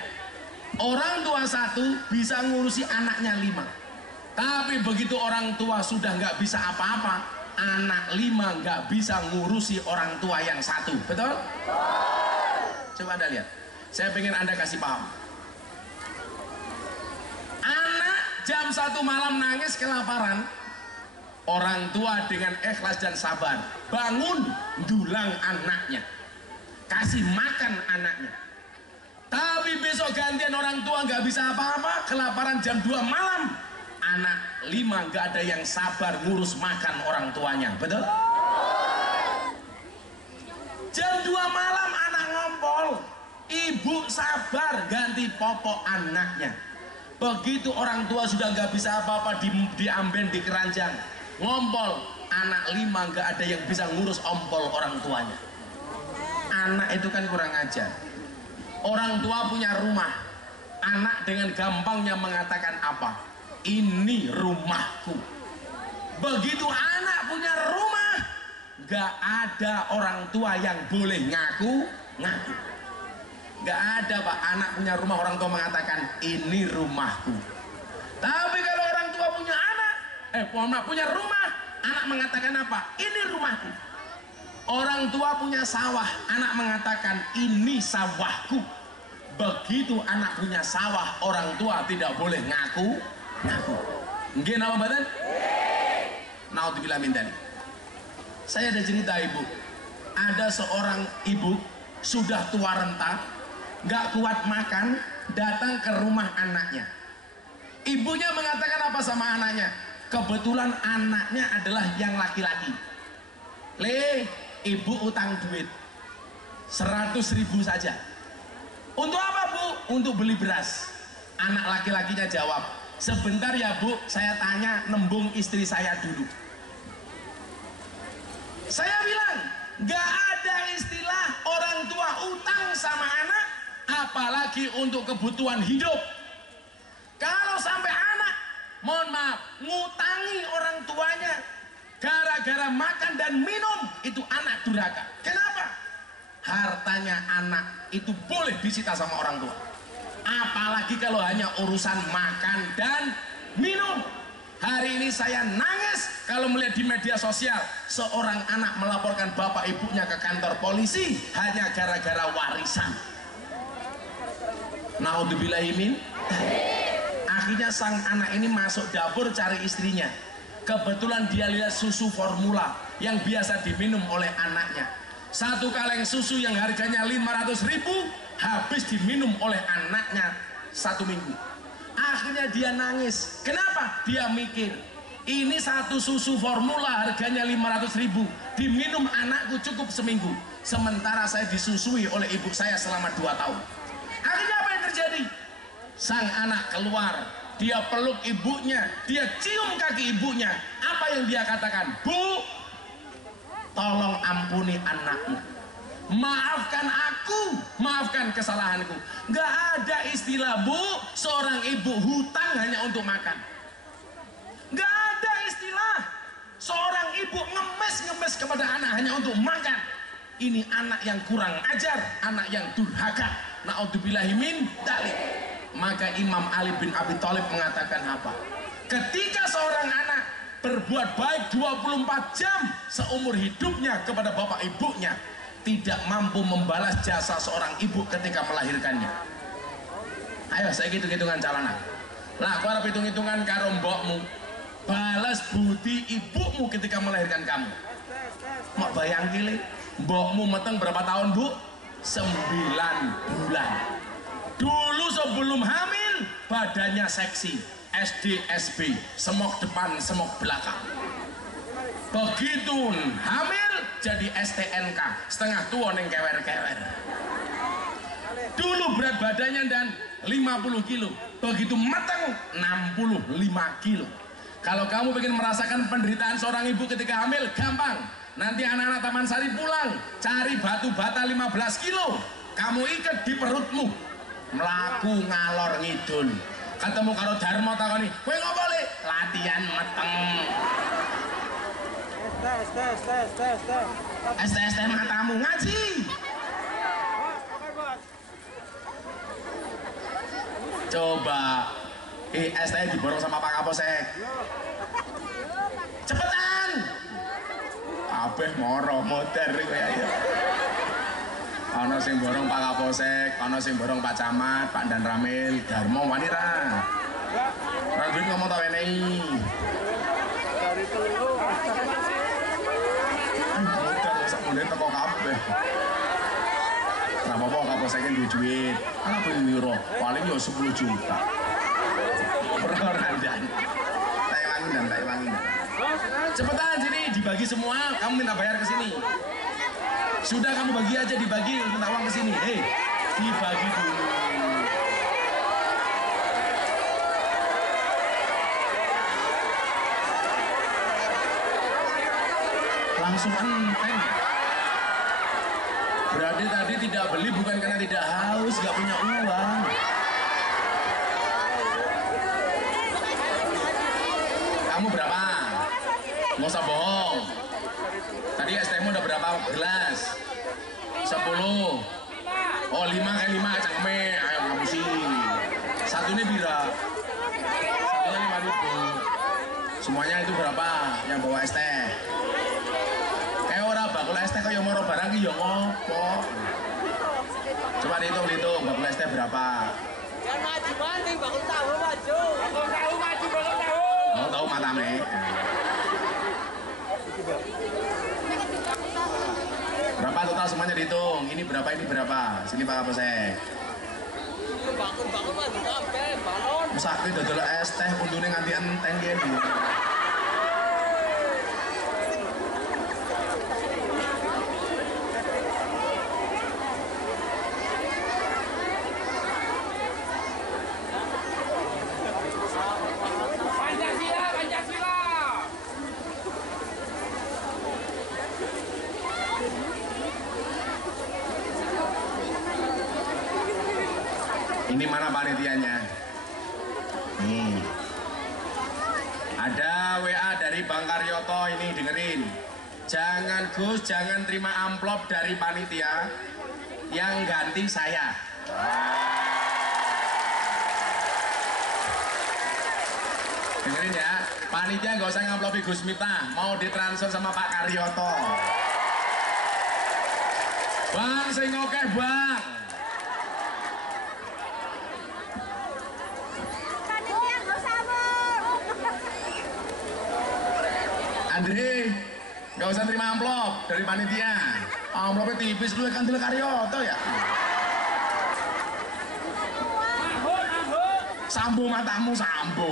Orang tua satu bisa ngurusi anaknya 5. Tapi begitu orang tua sudah nggak bisa apa-apa, anak 5 nggak bisa ngurusi orang tua yang 1. Betul? Coba Anda lihat. Saya pengen Anda kasih paham. Anak jam 1 malam nangis kelaparan. Orang tua dengan ikhlas dan sabar bangun dulang anaknya, kasih makan anaknya. Tapi besok gantian orang tua nggak bisa apa-apa, kelaparan jam 2 malam, anak 5 nggak ada yang sabar ngurus makan orang tuanya. Betul? Jam 2 malam anak ngompol, ibu sabar ganti popok anaknya. Begitu orang tua sudah nggak bisa apa-apa, diamben di keranjang, ngompol, anak 5 nggak ada yang bisa ngurus ompol orang tuanya. Anak itu kan kurang ajar. Orang tua punya rumah, anak dengan gampangnya mengatakan apa? Ini rumahku. Begitu anak punya rumah, nggak ada orang tua yang boleh ngaku. Nggak ada Pak, anak punya rumah orang tua mengatakan ini rumahku. Tapi kalau orang tua punya punya rumah, anak mengatakan apa? Ini rumahku. Orang tua punya sawah, anak mengatakan ini sawahku. Begitu anak punya sawah, orang tua tidak boleh ngaku. Nggih napa mboten? Naudzubillah min dzalik. Saya ada cerita ibu. Ada seorang ibu sudah tua renta, nggak kuat makan, datang ke rumah anaknya. Ibunya mengatakan apa sama anaknya? Kebetulan anaknya adalah yang laki-laki. Ibu utang duit 100.000 saja. Untuk apa Bu? Untuk beli beras. Anak laki-lakinya jawab, sebentar ya Bu, saya tanya nembung istri saya dulu. Saya bilang, gak ada istilah orang tua utang sama anak, apalagi untuk kebutuhan hidup. Kalau sampai anak, mohon maaf, ngutangi orang tuanya gara-gara makan dan minum, itu anak durhaka. Kenapa? hartanya anak itu boleh disita sama orang tua. Apalagi kalau hanya urusan makan dan minum. Hari ini saya nangis kalau melihat di media sosial seorang anak melaporkan bapak ibunya ke kantor polisi hanya gara-gara warisan. Naudzubillahimin. Akhirnya sang anak ini masuk dapur cari istrinya. Kebetulan dia lihat susu formula yang biasa diminum oleh anaknya. Satu kaleng susu yang harganya 500.000 habis diminum oleh anaknya 1 minggu. Akhirnya dia nangis. Kenapa? Dia mikir, ini satu susu formula harganya 500.000 diminum anakku cukup seminggu, sementara saya disusui oleh ibu saya selama 2 tahun. Akhirnya apa yang terjadi? Sang anak keluar, dia peluk ibunya, dia cium kaki ibunya. Apa yang dia katakan? Bu, tolong ampuni anakmu, maafkan aku, maafkan kesalahanku. Gak ada istilah bu, seorang ibu hutang hanya untuk makan. Gak ada istilah seorang ibu ngemes kepada anak hanya untuk makan. Ini anak yang kurang ajar, anak yang durhaka. Naudzubillahimin dzalik. Maka Imam Ali bin Abi Thalib mengatakan apa? Ketika seorang anak berbuat baik 24 jam seumur hidupnya kepada bapak ibunya, tidak mampu membalas jasa seorang ibu ketika melahirkannya. Ayo saya hitung-hitungan calana. Lah aku harap hitung-hitungan karo mbokmu, balas budi ibumu ketika melahirkan kamu. Mak bayang kili, mbokmu meteng berapa tahun bu? 9 bulan. Dulu sebelum hamil badannya seksi, SD SB, semok depan semok belakang. Begitu hamil jadi STNK, setengah tua neng kewer-kewer. Dulu berat badannya dan 50 kilo, begitu matang 65 kilo. Kalau kamu ingin merasakan penderitaan seorang ibu ketika hamil, gampang. Nanti anak-anak Taman Sari pulang, cari batu bata 15 kilo, kamu ikat di perutmu, melaku ngalor ngidul. Ketemu karo Darmo takoni, kowe ngopo Le? Latihan meteng. ST matamu ngaji. Coba ST diborong sama Pak Kapolsek. Cepetan. Kabeh moro moder kowe ya. Ana sing borong Pak Kapolsek, ana sing borong Pak Camat, Pak Dan Ramil, Darmo wani ra. Ra duit ngomong ta wenehi. Dari telu. Modal sak mulih teko kabeh. Ra apa-apa Kapolsek duwe duit. Ana piro? Paling yo 10 juta. Perorangan. Tak wangi. Cepetan sini dibagi semua, kamu minta bayar ke sini. Sudah kamu bagi aja, dibagi, minta uang ke sini. Hei, dibagi dulu. Langsung enteng. Berarti tadi tidak beli bukan karena tidak haus, gak punya uang. Kamu berapa? Nggak usah bohong. Tadi STmu udah berapa gelas? 10. Oh 5 kan 5 cangme. Ayo kamu sih. Satu ini bira. Satunya 5.000. Semuanya itu berapa? Yang bawa ST? Kayak orang bakul ST kayak moro barang ki ya ngopo. Coba dihitung bakul ST berapa? Yang maju banding bakul tahu maju. Bakul tahu maju bakul tahu. Oh tahu matame. Berapa total semuanya dihitung? Ini berapa, ini berapa? Sini Pak Kapolsek. Bakul maju kabeh, balon. Sakit dodol es teh untune nganti enteng kene. Ini mana panitianya? Nih. Ada WA dari Bang Karyoto ini, dengerin. Jangan Gus, jangan terima amplop dari panitia, yang ganti saya. Dengerin ya, panitia nggak usah ngamplopi Gus Miftah, mau ditransfer sama Pak Karyoto. Bang, sing oke bang. Andre, nggak usah terima amplop dari panitia. Amplopnya tipis, lu kan Karyoto ya. Sambo matamu, sambo.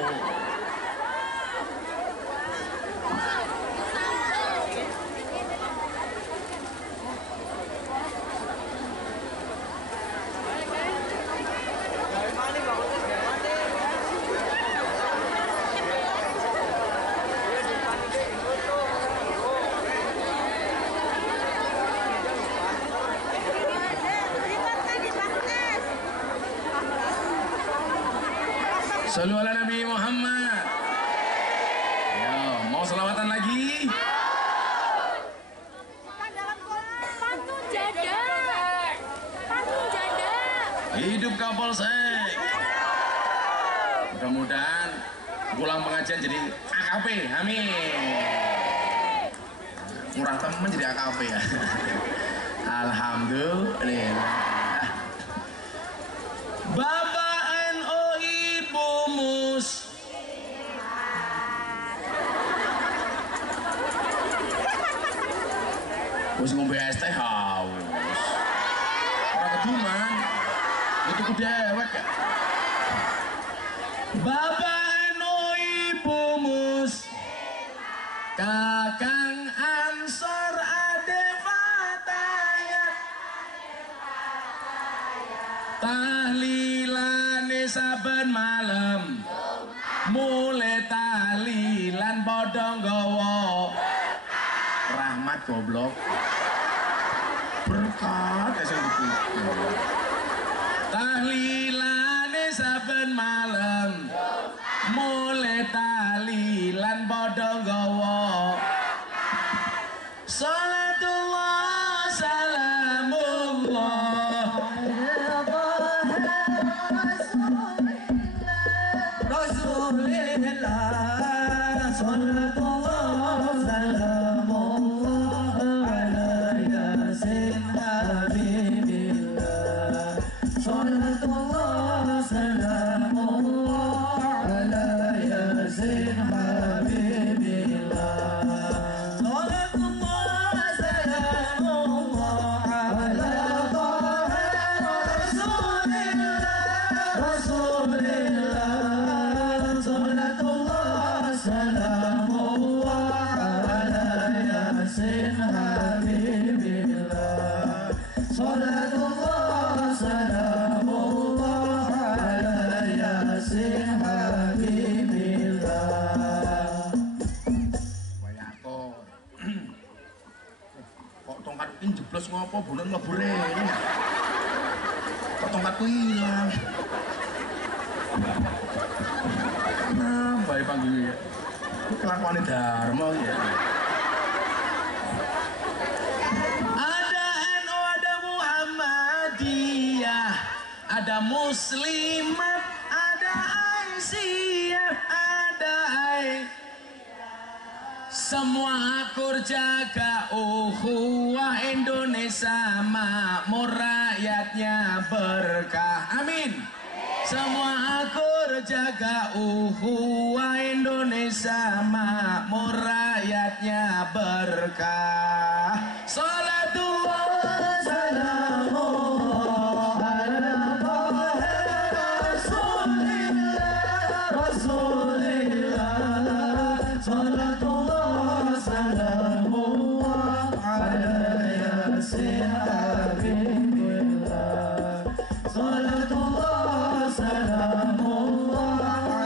Sallu ala Nabi Muhammad. Yo, mau selawatan lagi? Pantun janda. Pantun janda. Hidup Kapolsek. Mudah-mudahan pulang pengajian jadi AKP. Amin. Murah temen jadi AKP ya. Alhamdulillah. Bapak NU Ibu Mus. Wis ngombe es teh haus. Ora keduman. Itu ku dewek ya. Bapak NU Ibu Mus. Kakang Ansor Ade Fatayat. Tahlilane saben malam. Mulai tahlilan padha nggawa rahmat goblok. Berkat ya sing dipuji. Tahlilane saben malam. Mulai tahlilan padha nggawa salatullah salamullah Rasulillah salatullah salamullah ala yasin habibillah salatullah salamullah ala yasin habibillah salatullah salamullah ala taha rasulillah rasulillah salatullah salamullah ala yasin habibillah salatullah salamullah ala yasin habibillah. Wayako kok tongkatku ini jeblos ngopo bulan mlebu rene kok tongkatku hilang. Nah, baik panggilnya. Kelakuan Dharma ya. Ada NU, ada Muhammadiyah, ada Muslimat, ada Aisyah, ada semua akur jaga ukhuwah Indonesia makmur rakyatnya berkah. Amin. Semua akur jaga ukhuwah Indonesia makmur rakyatnya berkah. Salatullah salamullah ala taha rasulillah rasulillah salatullah salamullah ala yasin habibillah salatullah salamullah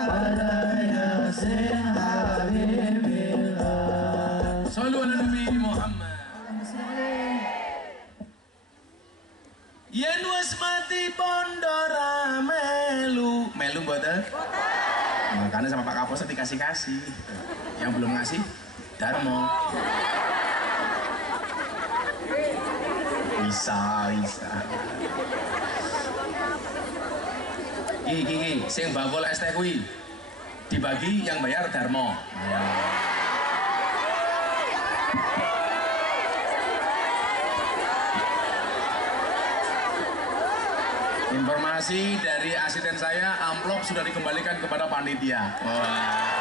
ala yasin habibillah. Sallu ala Nabi Muhammad. Yen wis mati pondora melu mboten? Makanya sama Pak Kapolsek dikasih-kasih. Yang belum ngasih Darmo. bisa. Iki, sing bakul es teh kuwi dibagi yang bayar Darmo. Ya. Informasi dari asisten saya, amplop sudah dikembalikan kepada panitia. Wah.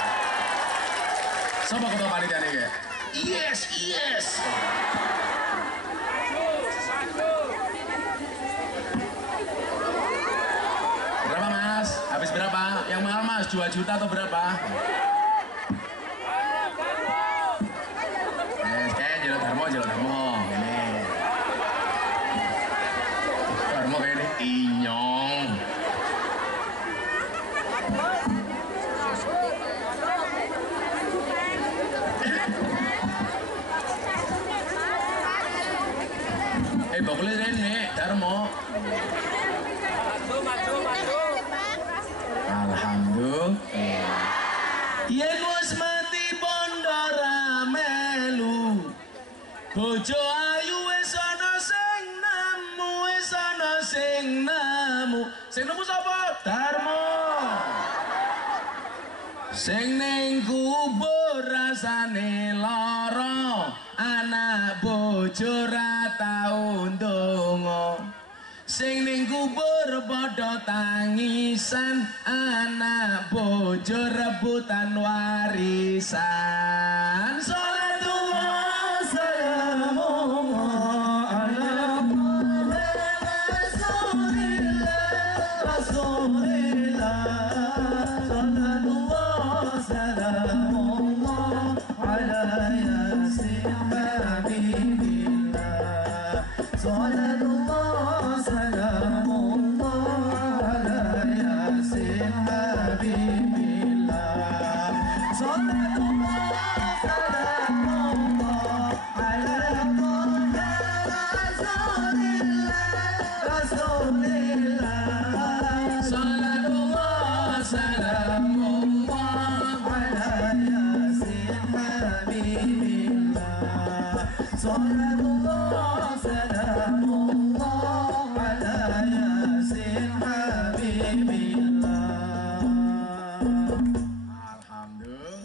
Coba ketua panitia nih ya. Yes. Berapa mas? Habis berapa? Yang mahal mas 2 juta atau berapa? Jelo Darmo. Ini. Darmo kayak ini. Inyong. Bakulnya ini Darmo. Maju. Alhamdulillah. Yen wis mati bondo ra melu. Bojo ayu wis ana sing nemu. Sing nemu sapa? Darmo. Sing ning kubur rasane lara, anak bojo ra tau ndonga. Sing ning kubur padha tangisan, anak bojo rebutan warisan. Salatullah salamullah ala Rasulillah. Salatullah salamullah ala yasin habibillah. Salatullah salamullah ala yasin habibillah. Salatullah salamullah ala Rasulillah. Salatullah salamullah ala yasin habibillah. Salatullah salamullah ala yasin habibillah. Alhamdulillah.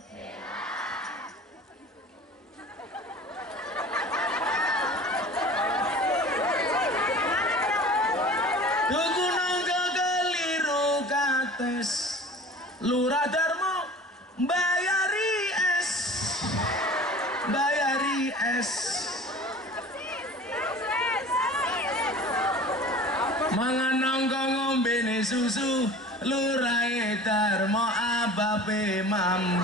Tuku nangka keliru kates, Lurah Darmo bayari es. Mangan nangka ngombene susu, Lurah Darmo ababe mam.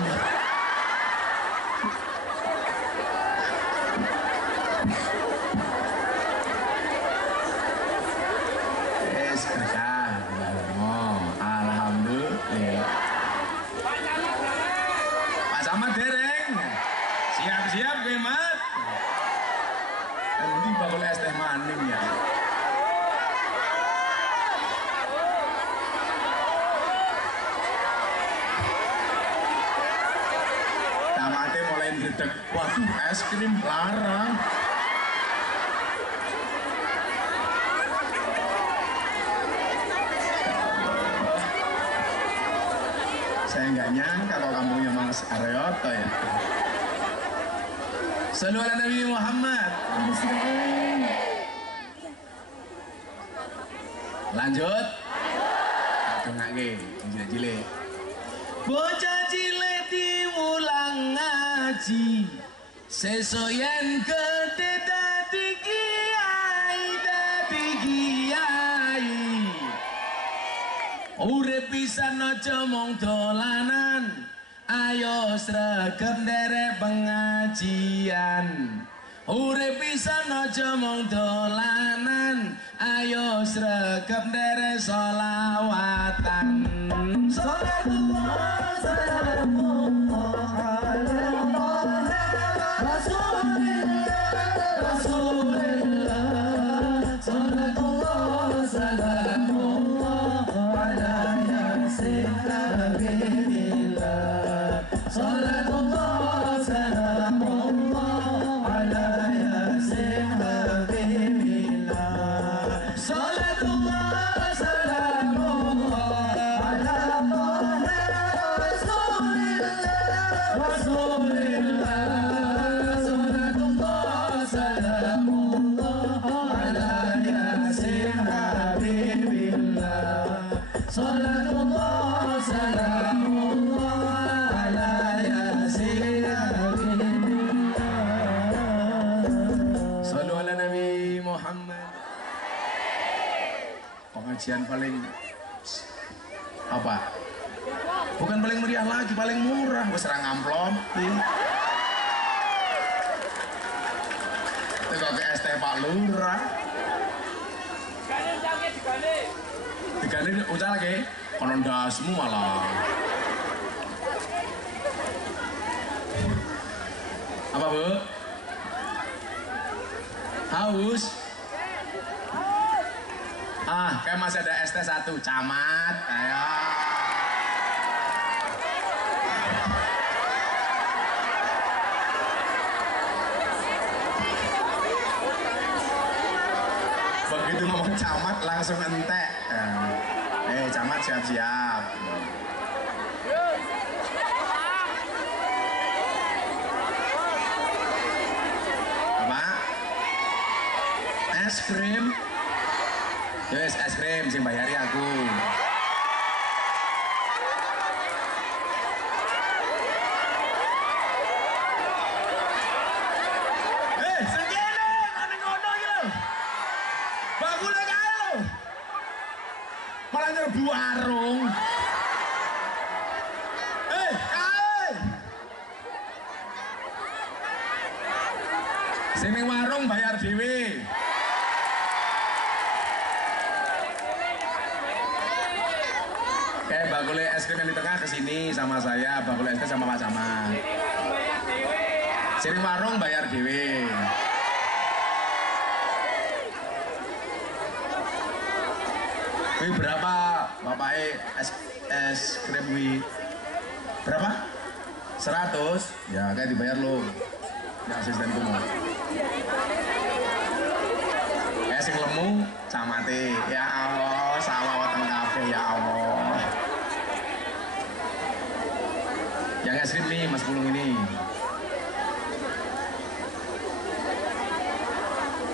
Alhamdulillah. Pak Samad dereng. Siap gue mat. Nanti bakul es teh maning ya. Tamatnya mulai ngedek. Waduh, es krim larang. Saya nggak nyangka kalau kampungnya Mas Aryoto ya. Sallu ala Nabi Muhammad. Lanjut. Tengake, jile-jile. Bocah cilik diulang ngaji, sesuk yen gedhe dadi kiai. Urip pisan aja mung dolanan, ayo sregep nderek pengajian. Urip pisan aja mung dolanan, ayo sregep nderek sholawatan. Salatullah salamullah ala Rasulillah. Salatullah salamullah ala yasin habibillah. Salatullah salamullah ala yasin habibillah. pengajian paling apa? Bukan paling meriah lagi, paling murah. Wes serang amplop. Tengok ke ST Pak Lurah. Digane ucap lagi. Kono ndasmu malah. Apa, Bu? Haus? Kayak masih ada ST 1 camat. Ayo. Begitu ngomong camat langsung entek. Camat siap-siap. Apa? Es krim? Yes, es krim sing bayari aku. Segini, mana ngono iki lho. Bakule kae lho. Malah nyerbu warung. Kae. Sing ning warung bayar dhewe. Bakule es krim yang di tengah kesini sama saya, bakule es krim sama Pak Camat. Sini warung bayar dewe. Wih berapa Bapak es krim wih? Berapa? 100? Ya kayak dibayar lo. Ya asisten kumur. Sing lemu camate. Ya Allah, sawah weteng kabeh ya Allah. Yang es krim nih Mas Pulung ini.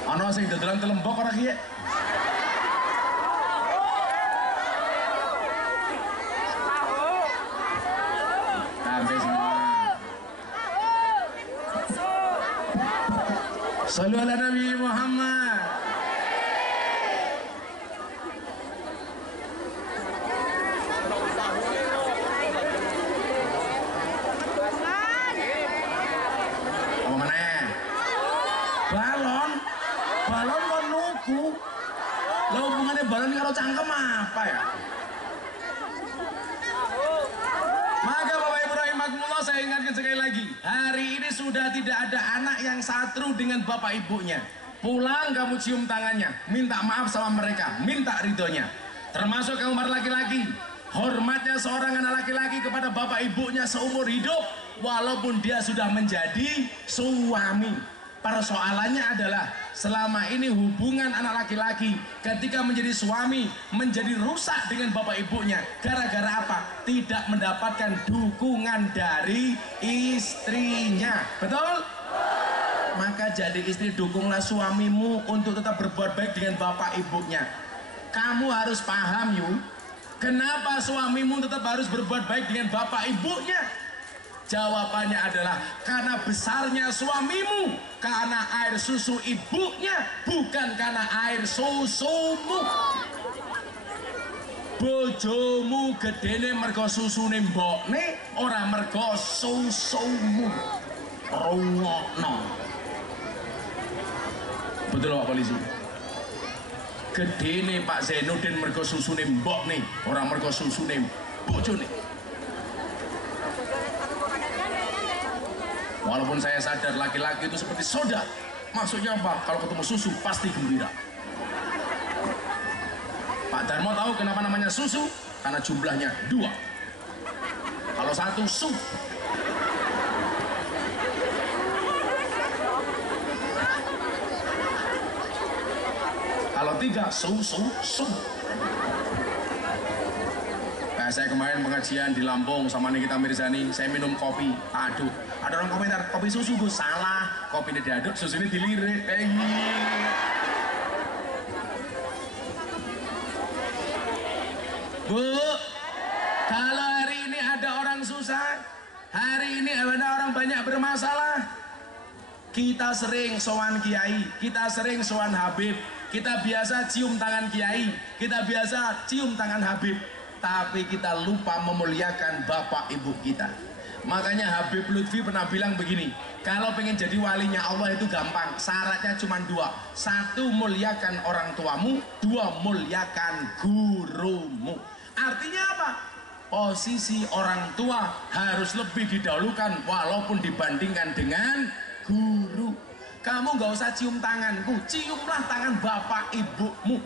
Ono sing dodolan telembok ora ki? Sampai semua. Sallu ala Nabi Muhammad. Balon kalau cangkem apa ya? Maka Bapak Ibu rahimakumullah, saya ingatkan sekali lagi, hari ini sudah tidak ada anak yang satru dengan bapak ibunya. Pulang kamu cium tangannya, minta maaf sama mereka, minta ridhonya. Termasuk kamu para laki-laki, hormatnya seorang anak laki-laki kepada bapak ibunya seumur hidup, walaupun dia sudah menjadi suami. Persoalannya adalah selama ini hubungan anak laki-laki ketika menjadi suami menjadi rusak dengan bapak ibunya. Gara-gara apa? Tidak mendapatkan dukungan dari istrinya. Betul? Maka jadi istri, dukunglah suamimu untuk tetap berbuat baik dengan bapak ibunya. Kamu harus paham yuk, kenapa suamimu tetap harus berbuat baik dengan bapak ibunya? Jawabannya adalah karena besarnya suamimu, karena air susu ibunya, bukan karena air susumu. Bojomu gedene mergo susune mbokne, ora mergo susumu. Rungokno. Betul Pak Polisi? Gedene Pak Zainuddin mergo susune mbokne, ora mergo susune bojone. Walaupun saya sadar laki-laki itu seperti soda. Maksudnya apa? Kalau ketemu susu pasti gembira. Pak Darmo tahu kenapa namanya susu? Karena jumlahnya 2. Kalau 1 su. Kalau 3 su. Saya kemarin pengajian di Lampung sama Nikita Mirzani, saya minum kopi, aduh, ada orang komentar, kopi susu Gus, salah, kopi ini diaduk, susu ini dilirik, Bu, kalau hari ini ada orang susah, hari ini ada orang banyak bermasalah, kita sering sowan kiai, kita sering sowan habib, Kita biasa cium tangan kiai, kita biasa cium tangan Habib, tapi kita lupa memuliakan bapak ibu kita. Makanya Habib Lutfi pernah bilang begini, kalau pengen jadi walinya Allah itu gampang, syaratnya cuma dua. Satu, muliakan orang tuamu. Dua, muliakan gurumu. Artinya apa? Posisi orang tua harus lebih didahulukan walaupun dibandingkan dengan guru. Kamu gak usah cium tanganku, ciumlah tangan bapak ibumu.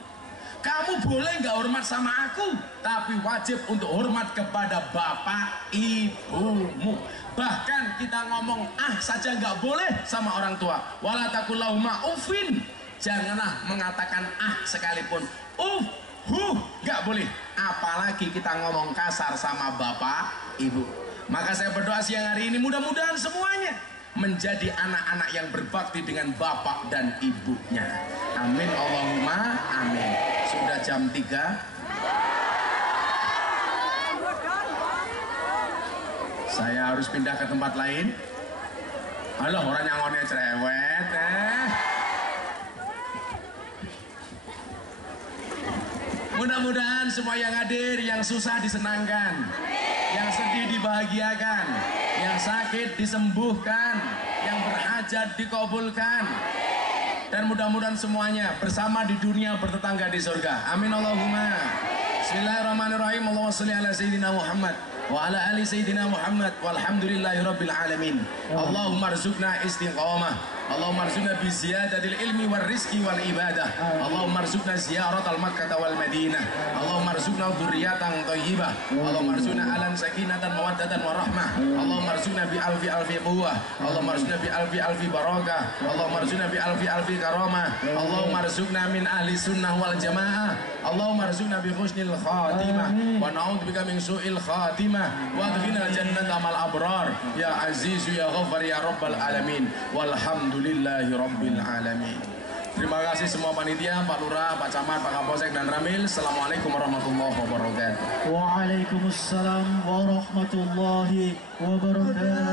Kamu boleh gak hormat sama aku, tapi wajib untuk hormat kepada bapak ibumu. Bahkan kita ngomong saja gak boleh sama orang tua. Wala taqul lahuma uffin, janganlah mengatakan sekalipun. Gak boleh. Apalagi kita ngomong kasar sama bapak ibu. Maka saya berdoa siang hari ini mudah-mudahan semuanya menjadi anak-anak yang berbakti dengan bapak dan ibunya. Amin Allahumma amin. Sudah jam 3. Saya harus pindah ke tempat lain. Halo, orang yang ngomongnya cerewet Mudah-mudahan semua yang hadir, yang susah disenangkan, yang sedih dibahagiakan, yang sakit disembuhkan, yang berhajat dikabulkan, dan mudah-mudahan semuanya bersama di dunia bertetangga di surga. Amin Allahumma. Bismillahirrahmanirrahim. Allahumma sholli ala sayyidina Muhammad wa ala ali sayyidina Muhammad walhamdulillahi rabbil alamin. Allahumma arzuqna istiqamah. Allahumma arzuqna bi ziyadatil ilmi wal rizqi wal ibadah. Allahumma arzuqna ziyaratal Makkah wal Madinah. Allahumma arzuqna dzurriyyatan thayyibah. Allahumma arzuqna alan sakinatan mawaddatan warahmah. Allahumma arzuqna bi alfi alfi quwwah. Allahumma arzuqna bi alfi alfi barakah. Allahumma arzuqna bi alfi alfi karamah. Allahumma arzuqna min ahli sunnah wal jamaah. Allahumma arzuqna bi husnil khatimah wa na'udzubika min su'il khatimah wa adkhilna jannata mal abrar ya aziz ya ghaffar ya rabbal alamin. Walhamdulillahi rabbil alamin. Terima kasih semua panitia, Pak Lurah, Pak Camat, Pak Kapolsek dan Ramil. Assalamualaikum warahmatullahi wabarakatuh. Waalaikumsalam warahmatullahi wabarakatuh.